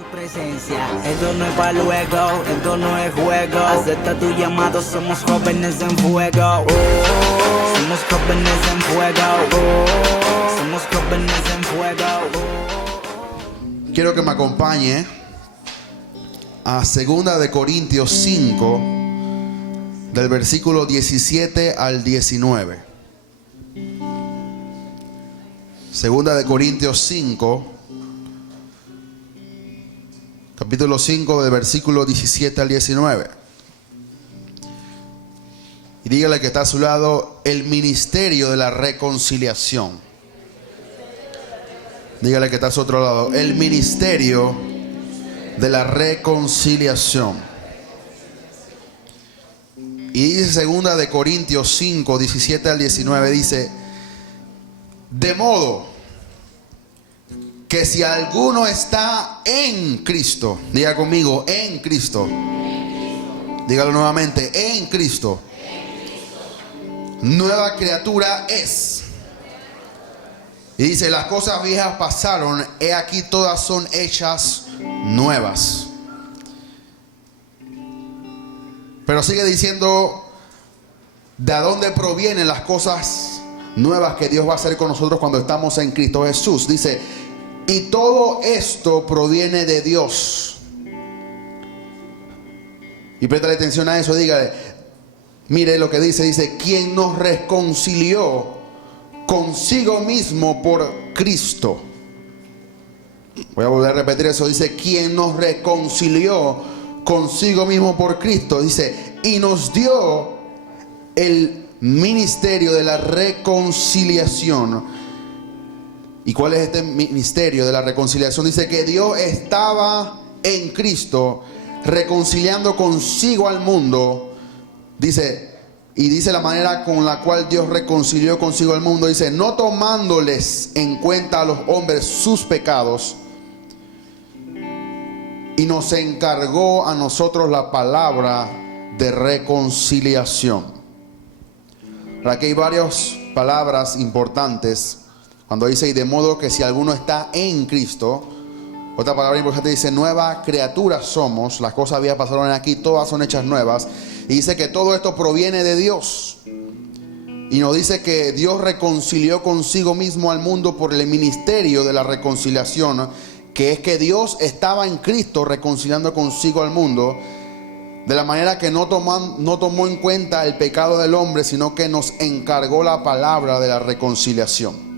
Su presencia, esto no es para luego, esto no es juego. Acepta tu llamado, somos jóvenes en fuego. Somos jóvenes en fuego. Somos jóvenes en fuego. Quiero que me acompañe a 2 de Corintios 5, del versículo 17 al 19. 2 de Corintios 5, capítulo 5, del versículo 17 al 19. Y dígale que está a su lado: el ministerio de la reconciliación. Dígale que está a su otro lado: el ministerio de la reconciliación. Y dice 2 de Corintios 5, 17 al 19, dice: de modo que si alguno está en Cristo, diga conmigo, en Cristo. Dígalo nuevamente, en Cristo. Nueva criatura es. Y dice: las cosas viejas pasaron, he aquí todas son hechas nuevas. Pero sigue diciendo de dónde provienen las cosas nuevas que Dios va a hacer con nosotros cuando estamos en Cristo Jesús. Dice: y todo esto proviene de Dios. Y préstale atención a eso, dígale, mire lo que dice, quien nos reconcilió consigo mismo por Cristo. Voy a volver a repetir eso. Dice: quien nos reconcilió consigo mismo por Cristo. Dice: y nos dio el ministerio de la reconciliación. ¿Y cuál es este ministerio de la reconciliación? Dice que Dios estaba en Cristo reconciliando consigo al mundo. Dice, y dice la manera con la cual Dios reconcilió consigo al mundo. Dice: no tomándoles en cuenta a los hombres sus pecados. Y nos encargó a nosotros la palabra de reconciliación. Aquí hay varias palabras importantes. Cuando dice: y de modo que si alguno está en Cristo. Otra palabra importante dice: nueva criatura somos. Las cosas viejas pasaron aquí, todas son hechas nuevas. Y dice que todo esto proviene de Dios. Y nos dice que Dios reconcilió consigo mismo al mundo por el ministerio de la reconciliación, que es que Dios estaba en Cristo reconciliando consigo al mundo, de la manera que no tomó en cuenta el pecado del hombre, sino que nos encargó la palabra de la reconciliación.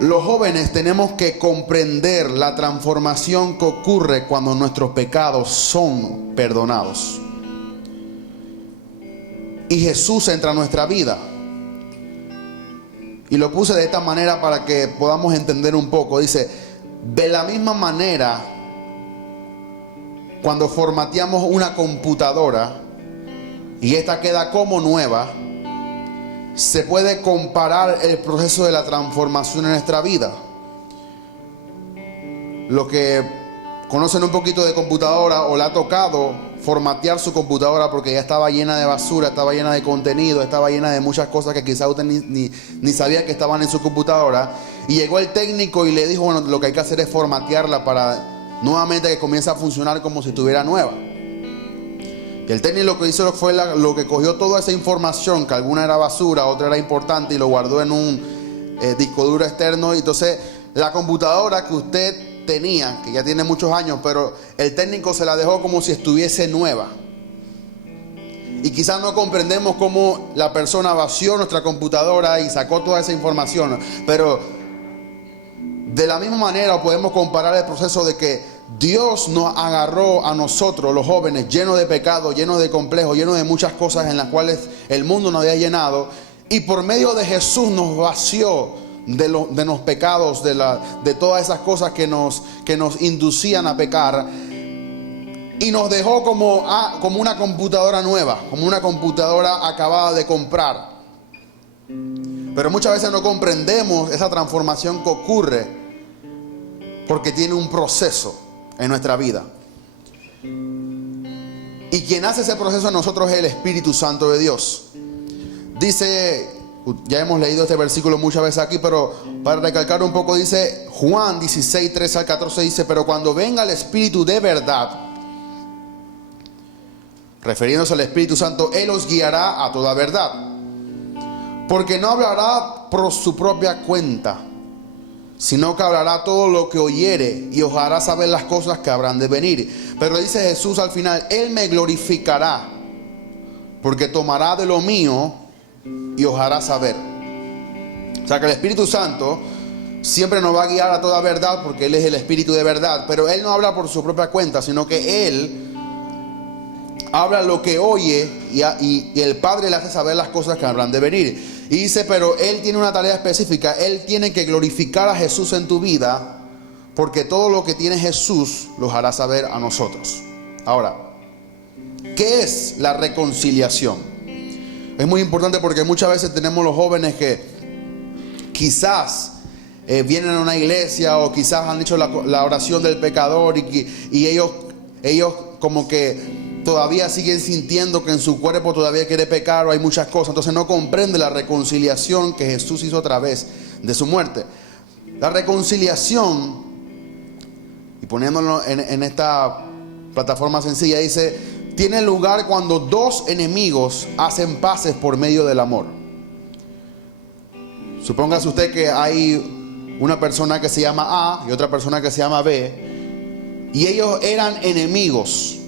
Los jóvenes tenemos que comprender la transformación que ocurre cuando nuestros pecados son perdonados y Jesús entra a nuestra vida. Y lo puse de esta manera para que podamos entender un poco. Dice: de la misma manera, cuando formateamos una computadora y esta queda como nueva, se puede comparar el proceso de la transformación en nuestra vida. Los que conocen un poquito de computadora o le ha tocado formatear su computadora porque ya estaba llena de basura, estaba llena de contenido, estaba llena de muchas cosas que quizás usted ni sabía que estaban en su computadora, y llegó el técnico y le dijo: bueno, lo que hay que hacer es formatearla para nuevamente que comience a funcionar como si estuviera nueva. Y el técnico lo que hizo fue lo que cogió toda esa información, que alguna era basura, otra era importante, y lo guardó en un disco duro externo. Y entonces la computadora que usted tenía, que ya tiene muchos años, pero el técnico se la dejó como si estuviese nueva. Y quizás no comprendemos cómo la persona vació nuestra computadora y sacó toda esa información, pero de la misma manera podemos comparar el proceso de que Dios nos agarró a nosotros, los jóvenes, llenos de pecado, llenos de complejos, llenos de muchas cosas en las cuales el mundo nos había llenado, y por medio de Jesús nos vació de los pecados, de todas esas cosas que nos inducían a pecar, y nos dejó como una computadora nueva, como una computadora acabada de comprar. Pero muchas veces no comprendemos esa transformación que ocurre porque tiene un proceso en nuestra vida. Y quien hace ese proceso en nosotros es el Espíritu Santo de Dios. Dice, ya hemos leído este versículo muchas veces aquí, pero para recalcar un poco, dice Juan 16, 13 al 14 dice: pero cuando venga el Espíritu de verdad, refiriéndose al Espíritu Santo, Él os guiará a toda verdad, porque no hablará por su propia cuenta, sino que hablará todo lo que oyere y os hará saber las cosas que habrán de venir. Pero dice Jesús al final: Él me glorificará, porque tomará de lo mío y os hará saber. O sea que el Espíritu Santo siempre nos va a guiar a toda verdad, porque Él es el Espíritu de verdad. Pero Él no habla por su propia cuenta, sino que Él habla lo que oye y el Padre le hace saber las cosas que habrán de venir. Y dice, pero Él tiene una tarea específica. Él tiene que glorificar a Jesús en tu vida, porque todo lo que tiene Jesús los hará saber a nosotros. Ahora, ¿qué es la reconciliación? Es muy importante porque muchas veces tenemos los jóvenes que quizás vienen a una iglesia o quizás han hecho la oración del pecador y ellos como que todavía siguen sintiendo que en su cuerpo todavía quiere pecar o hay muchas cosas. Entonces no comprende la reconciliación que Jesús hizo a través de su muerte. La reconciliación, y poniéndolo en esta plataforma sencilla, dice: tiene lugar cuando dos enemigos hacen paces por medio del amor. Supóngase usted que hay una persona que se llama A y otra persona que se llama B, y ellos eran enemigos.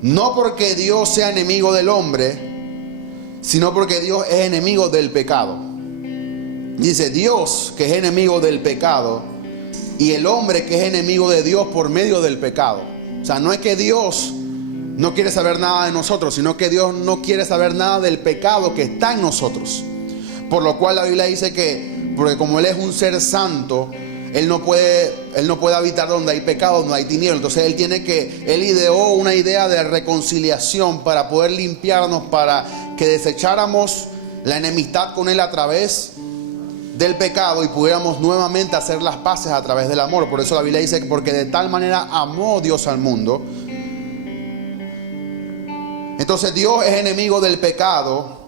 No porque Dios sea enemigo del hombre, sino porque Dios es enemigo del pecado. Dice Dios que es enemigo del pecado y el hombre que es enemigo de Dios por medio del pecado. O sea, no es que Dios no quiere saber nada de nosotros, sino que Dios no quiere saber nada del pecado que está en nosotros. Por lo cual la Biblia dice que, porque como Él es un ser santo, Él no puede habitar donde hay pecado, donde hay tinieblas. Entonces Él ideó una idea de reconciliación para poder limpiarnos, para que desecháramos la enemistad con Él a través del pecado y pudiéramos nuevamente hacer las paces a través del amor. Por eso la Biblia dice que porque de tal manera amó Dios al mundo. Entonces Dios es enemigo del pecado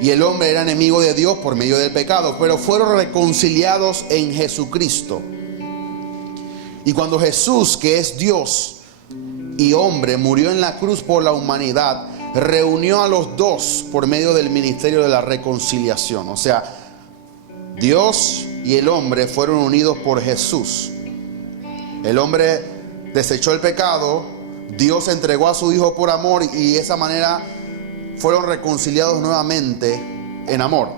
y el hombre era enemigo de Dios por medio del pecado, pero fueron reconciliados en Jesucristo. Y cuando Jesús, que es Dios y hombre, murió en la cruz por la humanidad, reunió a los dos por medio del ministerio de la reconciliación. O sea, Dios y el hombre fueron unidos por Jesús. El hombre desechó el pecado, Dios entregó a su Hijo por amor y de esa manera fueron reconciliados nuevamente en amor.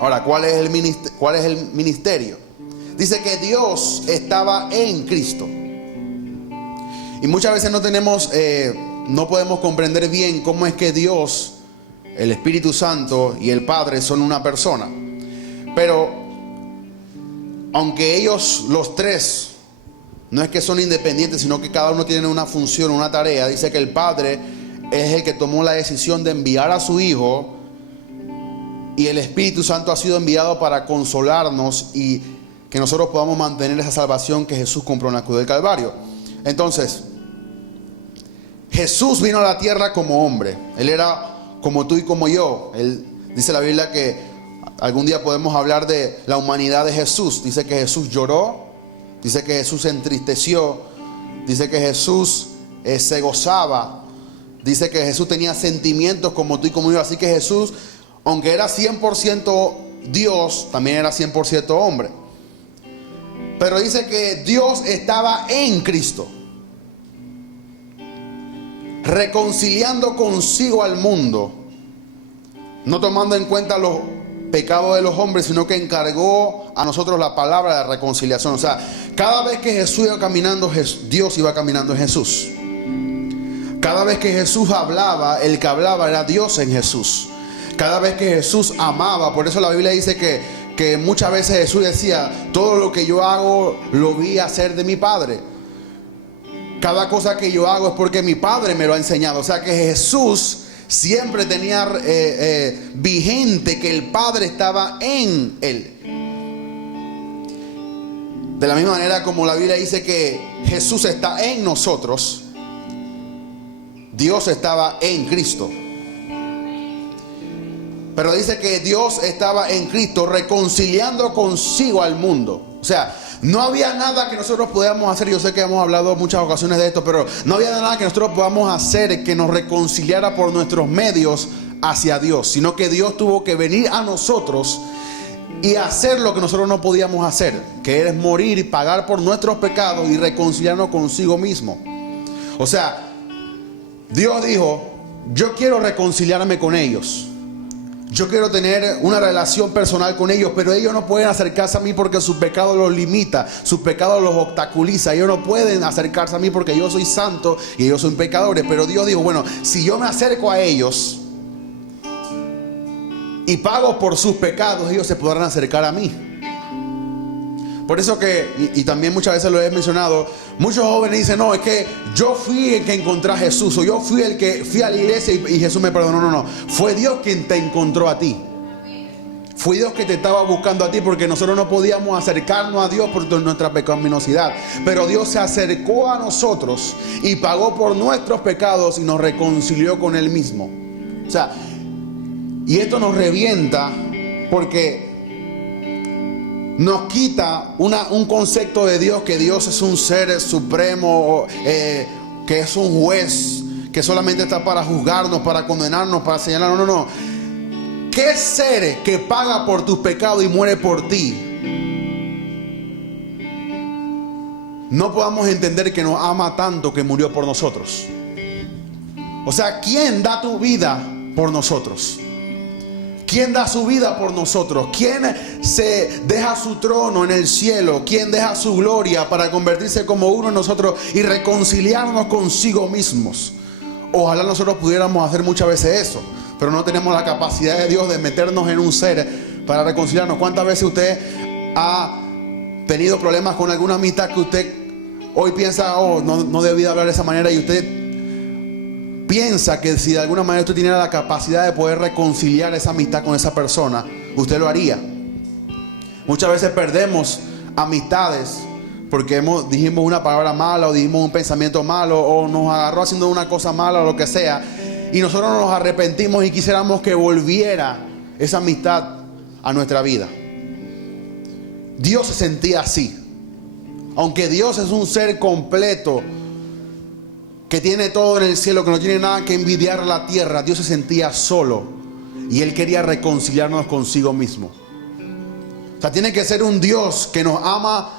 Ahora, ¿cuál es el ministerio? Dice que Dios estaba en Cristo. Y muchas veces no podemos comprender bien cómo es que Dios, el Espíritu Santo y el Padre son una persona. Pero aunque ellos los tres no es que son independientes, sino que cada uno tiene una función, una tarea, dice que el Padre es el que tomó la decisión de enviar a su Hijo y el Espíritu Santo ha sido enviado para consolarnos y que nosotros podamos mantener esa salvación que Jesús compró en la cruz del Calvario. Entonces, Jesús vino a la tierra como hombre. Él era como tú y como yo. Dice la Biblia que algún día podemos hablar de la humanidad de Jesús. Dice que Jesús lloró, dice que Jesús se entristeció, dice que Jesús se gozaba. Dice que Jesús tenía sentimientos como tú y como yo. Así que Jesús, aunque era 100% Dios, también era 100% hombre. Pero dice que Dios estaba en Cristo, reconciliando consigo al mundo, no tomando en cuenta los pecados de los hombres, sino que encargó a nosotros la palabra de reconciliación. O sea, cada vez que Jesús iba caminando, Dios iba caminando en Jesús. Cada vez que Jesús hablaba, el que hablaba era Dios en Jesús. Cada vez que Jesús amaba, por eso la Biblia dice que muchas veces Jesús decía: todo lo que yo hago lo vi hacer de mi Padre. Cada cosa que yo hago es porque mi Padre me lo ha enseñado. O sea que Jesús siempre tenía vigente que el Padre estaba en Él. De la misma manera como la Biblia dice que Jesús está en nosotros, Dios estaba en Cristo. Pero dice que Dios estaba en Cristo reconciliando consigo al mundo. O sea, no había nada que nosotros podíamos hacer. Yo sé que hemos hablado en muchas ocasiones de esto, pero no había nada que nosotros podamos hacer que nos reconciliara por nuestros medios hacia Dios, sino que Dios tuvo que venir a nosotros y hacer lo que nosotros no podíamos hacer, que es morir y pagar por nuestros pecados y reconciliarnos consigo mismo. O sea, Dios dijo: yo quiero reconciliarme con ellos, yo quiero tener una relación personal con ellos, pero ellos no pueden acercarse a mí porque su pecado los limita, su pecado los obstaculiza. Ellos no pueden acercarse a mí porque yo soy santo y ellos son pecadores. Pero Dios dijo: bueno, si yo me acerco a ellos y pago por sus pecados, ellos se podrán acercar a mí. Por eso que, y también muchas veces lo he mencionado, muchos jóvenes dicen: no, es que yo fui el que encontré a Jesús, o yo fui el que fui a la iglesia y Jesús me perdonó. No, fue Dios quien te encontró a ti. Fue Dios que te estaba buscando a ti, porque nosotros no podíamos acercarnos a Dios por nuestra pecaminosidad. Pero Dios se acercó a nosotros y pagó por nuestros pecados y nos reconcilió con Él mismo. O sea, y esto nos revienta porque nos quita un concepto de Dios, que Dios es un ser supremo, que es un juez, que solamente está para juzgarnos, para condenarnos, para señalarnos. No. ¿Qué ser que paga por tus pecados y muere por ti? No podamos entender que nos ama tanto que murió por nosotros. O sea, ¿quién da tu vida por nosotros? ¿Quién da su vida por nosotros? ¿Quién se deja su trono en el cielo? ¿Quién deja su gloria para convertirse como uno de nosotros y reconciliarnos consigo mismos? Ojalá nosotros pudiéramos hacer muchas veces eso, pero no tenemos la capacidad de Dios de meternos en un ser para reconciliarnos. ¿Cuántas veces usted ha tenido problemas con alguna amistad que usted hoy piensa: oh, no debía hablar de esa manera? Y usted piensa que si de alguna manera usted tuviera la capacidad de poder reconciliar esa amistad con esa persona, usted lo haría. Muchas veces perdemos amistades porque dijimos una palabra mala, o dijimos un pensamiento malo, o nos agarró haciendo una cosa mala, o lo que sea, y nosotros nos arrepentimos y quisiéramos que volviera esa amistad a nuestra vida. Dios se sentía así. Aunque Dios es un ser completo, que tiene todo en el cielo, que no tiene nada que envidiar a la tierra, Dios se sentía solo y Él quería reconciliarnos consigo mismo. O sea, tiene que ser un Dios que nos ama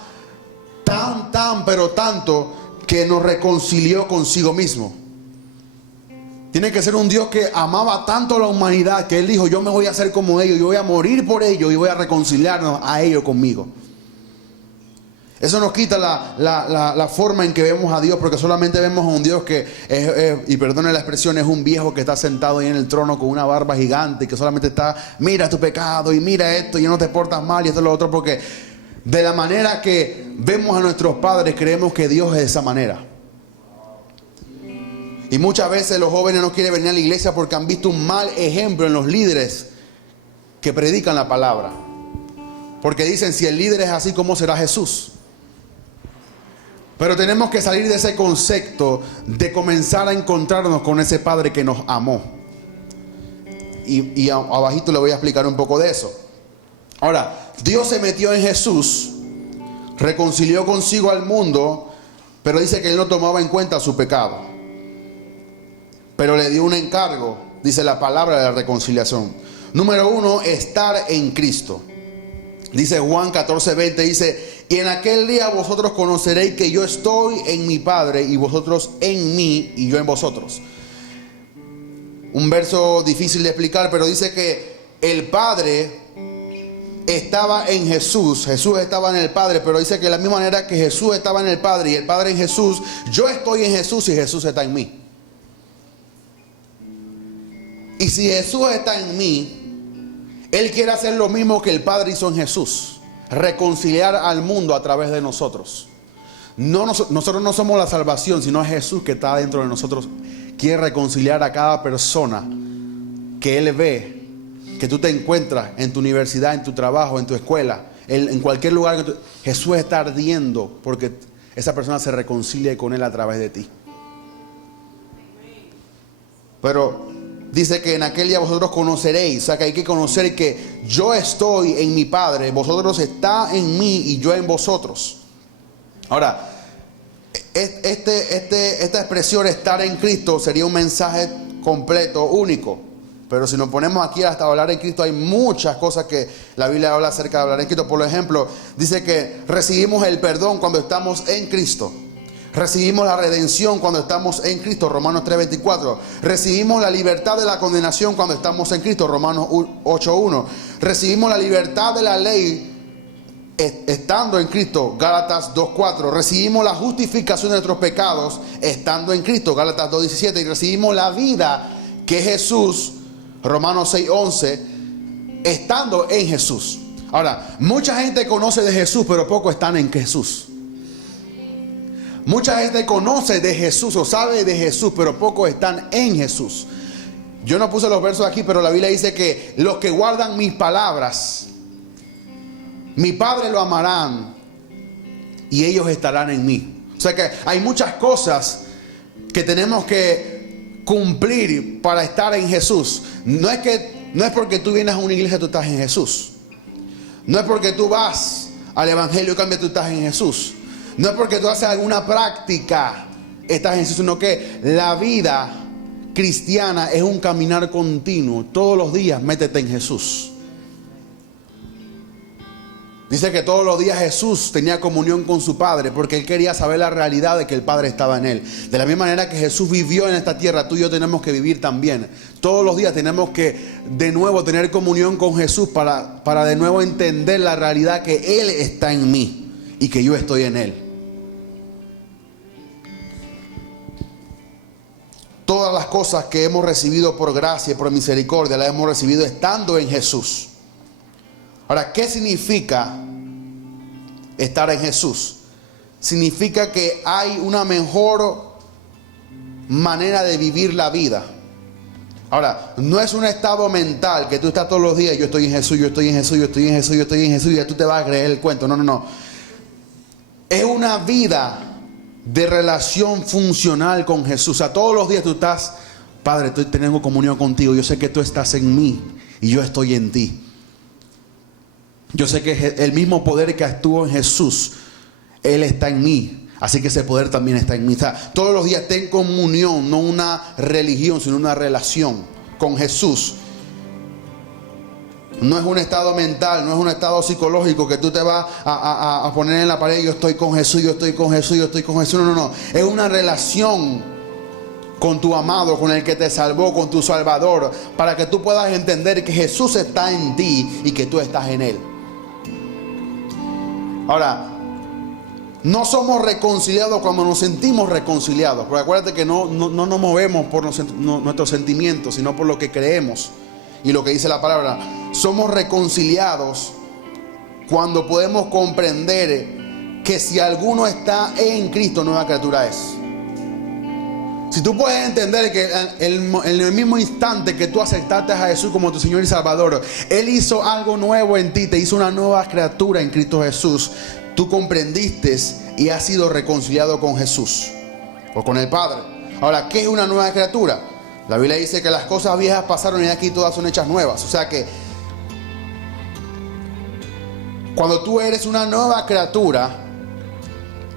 pero tanto, que nos reconcilió consigo mismo. Tiene que ser un Dios que amaba tanto a la humanidad, que Él dijo: yo me voy a hacer como ellos, yo voy a morir por ellos y voy a reconciliarnos a ellos conmigo. Eso nos quita la forma en que vemos a Dios, porque solamente vemos a un Dios que y perdone la expresión, es un viejo que está sentado ahí en el trono con una barba gigante y que solamente está: mira tu pecado y mira esto, y no te portas mal y esto y lo otro. Porque de la manera que vemos a nuestros padres, creemos que Dios es de esa manera. Y muchas veces los jóvenes no quieren venir a la iglesia porque han visto un mal ejemplo en los líderes que predican la palabra. Porque dicen: si el líder es así, ¿cómo será Jesús? Pero tenemos que salir de ese concepto, de comenzar a encontrarnos con ese Padre que nos amó. Y abajito le voy a explicar un poco de eso. Ahora, Dios se metió en Jesús, reconcilió consigo al mundo, pero dice que Él no tomaba en cuenta su pecado. Pero le dio un encargo, dice la palabra de la reconciliación. Número 1, estar en Cristo. Dice Juan 14:20, dice: y en aquel día vosotros conoceréis que yo estoy en mi Padre, y vosotros en mí, y yo en vosotros. Un verso difícil de explicar, pero dice que el Padre estaba en Jesús, Jesús estaba en el Padre, pero dice que de la misma manera que Jesús estaba en el Padre y el Padre en Jesús, yo estoy en Jesús y Jesús está en mí. Y si Jesús está en mí, Él quiere hacer lo mismo que el Padre hizo en Jesús: reconciliar al mundo a través de nosotros. Nosotros no somos la salvación, sino es Jesús que está dentro de nosotros. Quiere reconciliar a cada persona que Él ve, que tú te encuentras en tu universidad, en tu trabajo, en tu escuela, en cualquier lugar. Jesús está ardiendo porque esa persona se reconcilie con Él a través de ti. Pero dice que en aquel día vosotros conoceréis. O sea que hay que conocer que yo estoy en mi Padre, vosotros está en mí y yo en vosotros. Ahora, esta expresión estar en Cristo sería un mensaje completo, único. Pero si nos ponemos aquí hasta hablar en Cristo, hay muchas cosas que la Biblia habla acerca de hablar en Cristo. Por ejemplo, dice que recibimos el perdón cuando estamos en Cristo. Recibimos la redención cuando estamos en Cristo, Romanos 3:24. Recibimos la libertad de la condenación cuando estamos en Cristo, Romanos 8:1. Recibimos la libertad de la ley estando en Cristo, Gálatas 2:4. Recibimos la justificación de nuestros pecados estando en Cristo, Gálatas 2:17. Y recibimos la vida que es Jesús, Romanos 6:11, estando en Jesús. Ahora, mucha gente conoce de Jesús, pero pocos están en Jesús. Mucha gente conoce de Jesús o sabe de Jesús, pero pocos están en Jesús. Yo no puse los versos aquí, pero la Biblia dice que los que guardan mis palabras, mi Padre lo amarán y ellos estarán en mí. O sea que hay muchas cosas que tenemos que cumplir para estar en Jesús. No es porque tú vienes a una iglesia, tú estás en Jesús. No es porque tú vas al evangelio y cambias, tú estás en Jesús. No es porque tú haces alguna práctica, estás en Jesús, sino que la vida cristiana es un caminar continuo. Todos los días métete en Jesús. Dice que todos los días Jesús tenía comunión con su Padre porque Él quería saber la realidad de que el Padre estaba en Él. De la misma manera que Jesús vivió en esta tierra, tú y yo tenemos que vivir también. Todos los días tenemos que de nuevo tener comunión con Jesús para de nuevo entender la realidad que Él está en mí y que yo estoy en Él. Todas las cosas que hemos recibido por gracia y por misericordia las hemos recibido estando en Jesús. Ahora, ¿qué significa estar en Jesús? Significa que hay una mejor manera de vivir la vida. Ahora, no es un estado mental que tú estás todos los días, yo estoy en Jesús, yo estoy en Jesús, yo estoy en Jesús, yo estoy en Jesús, y ya tú te vas a creer el cuento. No. Es una vida de relación funcional con Jesús. A todos los días tú estás, Padre, tengo comunión contigo, yo sé que tú estás en mí y yo estoy en ti. Yo sé que el mismo poder que actuó en Jesús, Él está en mí. Así que ese poder también está en mí. O sea, todos los días ten comunión, no una religión, sino una relación con Jesús. No es un estado mental, no es un estado psicológico que tú te vas a poner en la pared. Yo estoy con Jesús, yo estoy con Jesús, yo estoy con Jesús. No. Es una relación con tu amado, con el que te salvó, con tu Salvador, para que tú puedas entender que Jesús está en ti y que tú estás en Él. Ahora, no somos reconciliados cuando nos sentimos reconciliados, porque acuérdate que no nos movemos por nuestros sentimientos, sino por lo que creemos y lo que dice la palabra. Somos reconciliados cuando podemos comprender que si alguno está en Cristo, nueva criatura es. Si tú puedes entender que en el mismo instante que tú aceptaste a Jesús como tu Señor y Salvador, Él hizo algo nuevo en ti, te hizo una nueva criatura en Cristo Jesús. Tú comprendiste y has sido reconciliado con Jesús o con el Padre. Ahora, ¿qué es una nueva criatura? La Biblia dice que las cosas viejas pasaron y aquí todas son hechas nuevas. O sea que cuando tú eres una nueva criatura,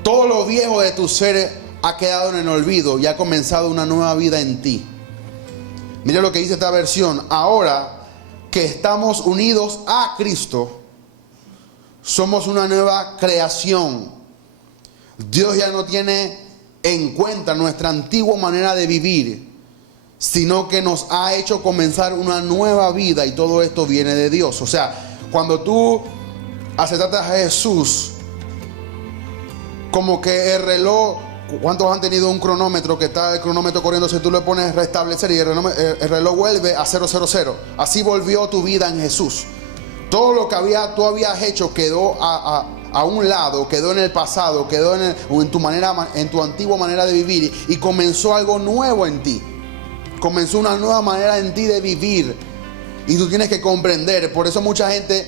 todo lo viejo de tu ser ha quedado en el olvido y ha comenzado una nueva vida en ti. Mira lo que dice esta versión. Ahora que estamos unidos a Cristo, somos una nueva creación. Dios ya no tiene en cuenta nuestra antigua manera de vivir, sino que nos ha hecho comenzar una nueva vida, y todo esto viene de Dios. O sea, cuando tú aceptaste a Jesús, como que el reloj, ¿cuántos han tenido un cronómetro que está el cronómetro corriendo? Si tú le pones restablecer y el reloj vuelve a 000. Así volvió tu vida en Jesús. Todo lo que tú habías hecho quedó a un lado, quedó en el pasado, quedó en tu antigua manera de vivir, y comenzó algo nuevo en ti. Comenzó una nueva manera en ti de vivir, y tú tienes que comprender. Por eso mucha gente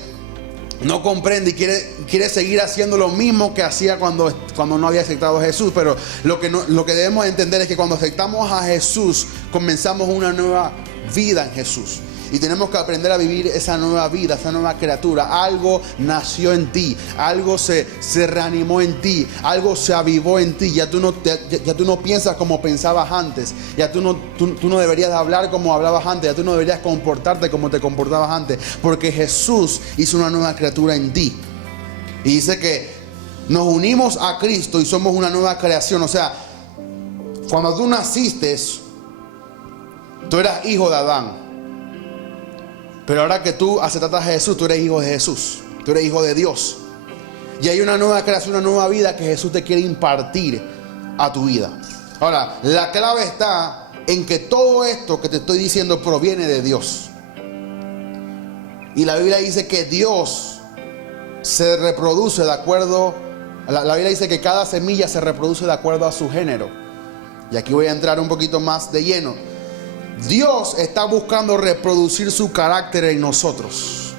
no comprende y quiere seguir haciendo lo mismo que hacía cuando no había aceptado a Jesús. Pero lo que debemos entender es que cuando aceptamos a Jesús, comenzamos una nueva vida en Jesús. Y tenemos que aprender a vivir esa nueva vida, esa nueva criatura. Algo nació en ti, algo se reanimó en ti, algo se avivó en ti. Ya tú no piensas como pensabas antes. Ya tú no deberías hablar como hablabas antes. Ya tú no deberías comportarte como te comportabas antes. Porque Jesús hizo una nueva criatura en ti. Y dice que nos unimos a Cristo y somos una nueva creación. O sea, cuando tú naciste, tú eras hijo de Adán. Pero ahora que tú aceptaste a Jesús, tú eres hijo de Jesús. Tú eres hijo de Dios. Y hay una nueva creación, una nueva vida que Jesús te quiere impartir a tu vida. Ahora, la clave está en que todo esto que te estoy diciendo proviene de Dios. Y la Biblia dice que Dios se reproduce de acuerdo. La Biblia dice que cada semilla se reproduce de acuerdo a su género. Y aquí voy a entrar un poquito más de lleno. Dios está buscando reproducir su carácter en nosotros.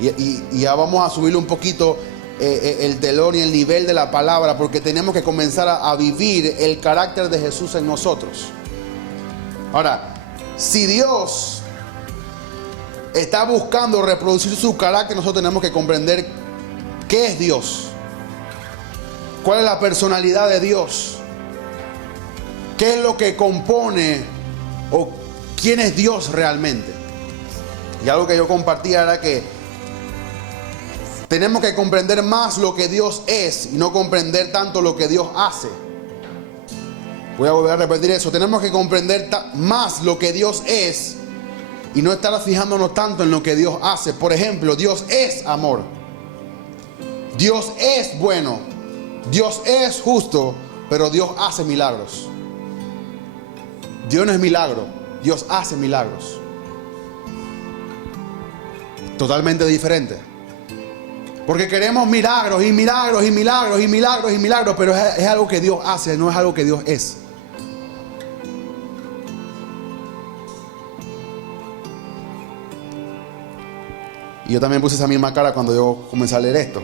Y ya vamos a subirle un poquito el telón y el nivel de la palabra, porque tenemos que comenzar a vivir el carácter de Jesús en nosotros. Ahora, si Dios está buscando reproducir su carácter, nosotros tenemos que comprender qué es Dios, cuál es la personalidad de Dios, qué es lo que compone o quién es Dios realmente. Y algo que yo compartía era que tenemos que comprender más lo que Dios es y no comprender tanto lo que Dios hace. Voy a volver a repetir eso. Tenemos que comprender más lo que Dios es y no estar fijándonos tanto en lo que Dios hace. Por ejemplo, Dios es amor. Dios es bueno. Dios es justo, pero Dios hace milagros. Dios no es milagro, Dios hace milagros. Totalmente diferente. Porque queremos milagros y milagros y milagros y milagros y milagros, pero es algo que Dios hace, no es algo que Dios es. Y yo también puse esa misma cara cuando yo comencé a leer esto.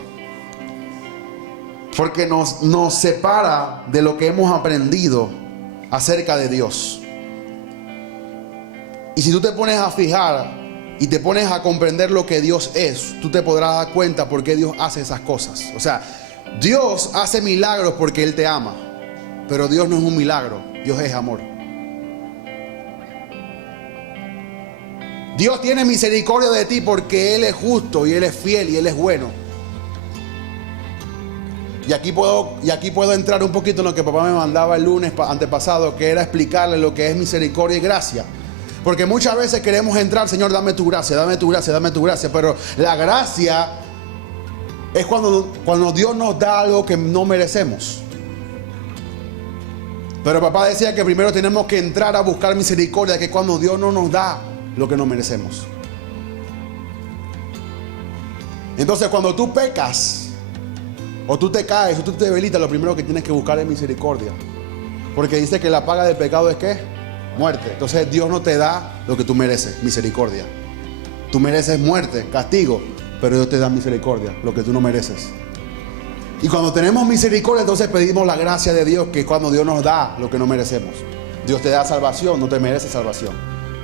Porque nos separa de lo que hemos aprendido acerca de Dios. Y si tú te pones a fijar y te pones a comprender lo que Dios es, tú te podrás dar cuenta por qué Dios hace esas cosas. O sea, Dios hace milagros porque Él te ama. Pero Dios no es un milagro, Dios es amor. Dios tiene misericordia de ti porque Él es justo y Él es fiel y Él es bueno. Y aquí puedo entrar un poquito en lo que papá me mandaba el lunes antepasado, que era explicarle lo que es misericordia y gracia. Porque muchas veces queremos entrar, Señor, dame tu gracia, dame tu gracia, dame tu gracia. Pero la gracia es cuando Dios nos da algo que no merecemos. Pero papá decía que primero tenemos que entrar a buscar misericordia, que es cuando Dios no nos da lo que no merecemos. Entonces, cuando tú pecas, o tú te caes, o tú te debilitas, lo primero que tienes que buscar es misericordia. Porque dice que la paga del pecado es ¿qué? Muerte. Entonces Dios no te da lo que tú mereces, misericordia. Tú mereces muerte, castigo, pero Dios te da misericordia, lo que tú no mereces. Y cuando tenemos misericordia, entonces pedimos la gracia de Dios, que es cuando Dios nos da lo que no merecemos. Dios te da salvación, no te mereces salvación.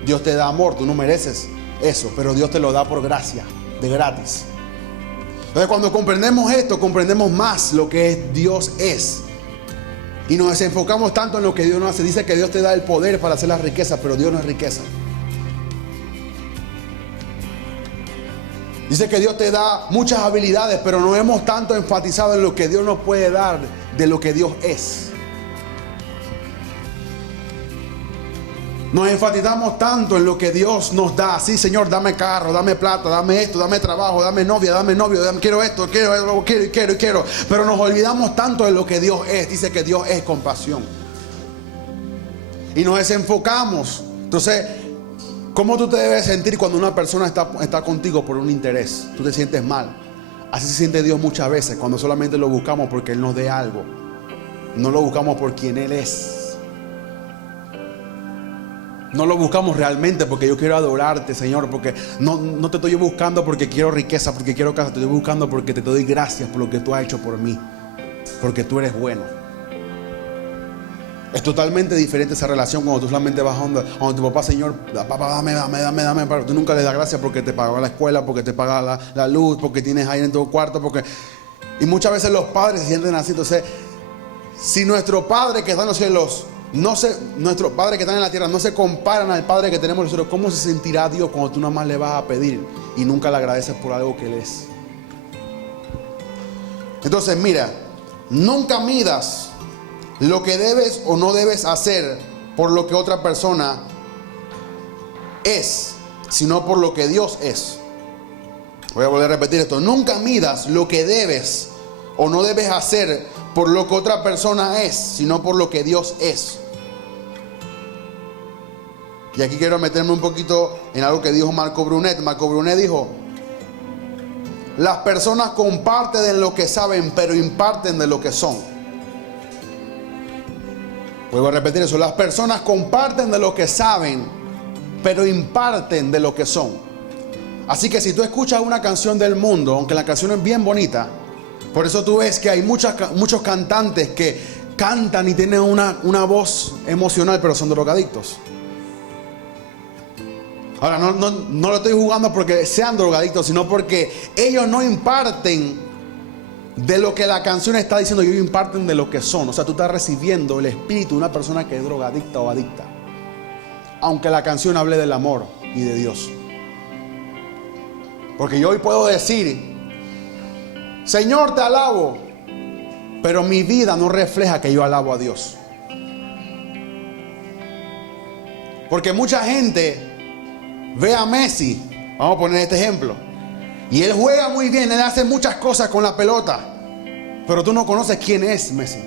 Dios te da amor, tú no mereces eso, pero Dios te lo da por gracia, de gratis. Entonces cuando comprendemos esto, comprendemos más lo que Dios es. Y nos desenfocamos tanto en lo que Dios no hace. Dice que Dios te da el poder para hacer las riquezas, pero Dios no es riqueza. Dice que Dios te da muchas habilidades, pero no hemos tanto enfatizado en lo que Dios nos puede dar de lo que Dios es. Nos enfatizamos tanto en lo que Dios nos da. Sí, Señor, dame carro, dame plata, dame esto, dame trabajo, dame novia, dame novio, quiero esto, quiero. Pero nos olvidamos tanto de lo que Dios es. Dice que Dios es compasión. Y nos desenfocamos. Entonces, ¿cómo tú te debes sentir cuando una persona está contigo por un interés? Tú te sientes mal. Así se siente Dios muchas veces, cuando solamente lo buscamos porque Él nos dé algo. No lo buscamos por quien Él es. No lo buscamos realmente porque yo quiero adorarte, Señor. Porque no te estoy buscando porque quiero riqueza, porque quiero casa. Te estoy buscando porque te doy gracias por lo que tú has hecho por mí. Porque tú eres bueno. Es totalmente diferente esa relación cuando tú solamente vas a tu papá, Señor, papá, dame, pero tú nunca le das gracias porque te pagaba la escuela, porque te paga la luz, porque tienes aire en tu cuarto, y muchas veces los padres se sienten así. Entonces, si nuestro Padre que está en los cielos, nuestro Padre que está en la tierra, no se comparan al Padre que tenemos nosotros, ¿cómo se sentirá Dios cuando tú nada más le vas a pedir y nunca le agradeces por algo que Él es? Entonces, mira, nunca midas lo que debes o no debes hacer por lo que otra persona es, sino por lo que Dios es. Voy a volver a repetir esto. Nunca midas lo que debes o no debes hacer por lo que otra persona es, sino por lo que Dios es. Y aquí quiero meterme un poquito en algo que dijo Marco Brunet. Marco Brunet dijo: las personas comparten de lo que saben, pero imparten de lo que son. Vuelvo a repetir eso. Las personas comparten de lo que saben, pero imparten de lo que son. Así que si tú escuchas una canción del mundo, aunque la canción es bien bonita, por eso tú ves que hay muchos cantantes que cantan y tienen una voz emocional, pero son drogadictos. Ahora, no lo estoy jugando porque sean drogadictos, sino porque ellos no imparten de lo que la canción está diciendo, ellos imparten de lo que son. O sea, tú estás recibiendo el espíritu de una persona que es drogadicta o adicta, aunque la canción hable del amor y de Dios. Porque yo hoy puedo decir: Señor, te alabo, pero mi vida no refleja que yo alabo a Dios. Porque mucha gente ve a Messi, vamos a poner este ejemplo, y él juega muy bien, él hace muchas cosas con la pelota, pero tú no conoces quién es Messi.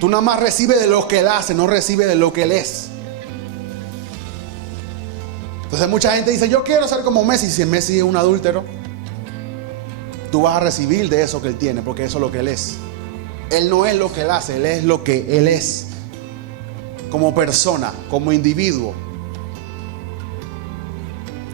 Tú nada más recibes de lo que él hace, no recibes de lo que él es. Entonces mucha gente dice: yo quiero ser como Messi. Si Messi es un adúltero, tú vas a recibir de eso que él tiene, porque eso es lo que él es. Él no es lo que él hace, él es lo que él es, como persona, como individuo.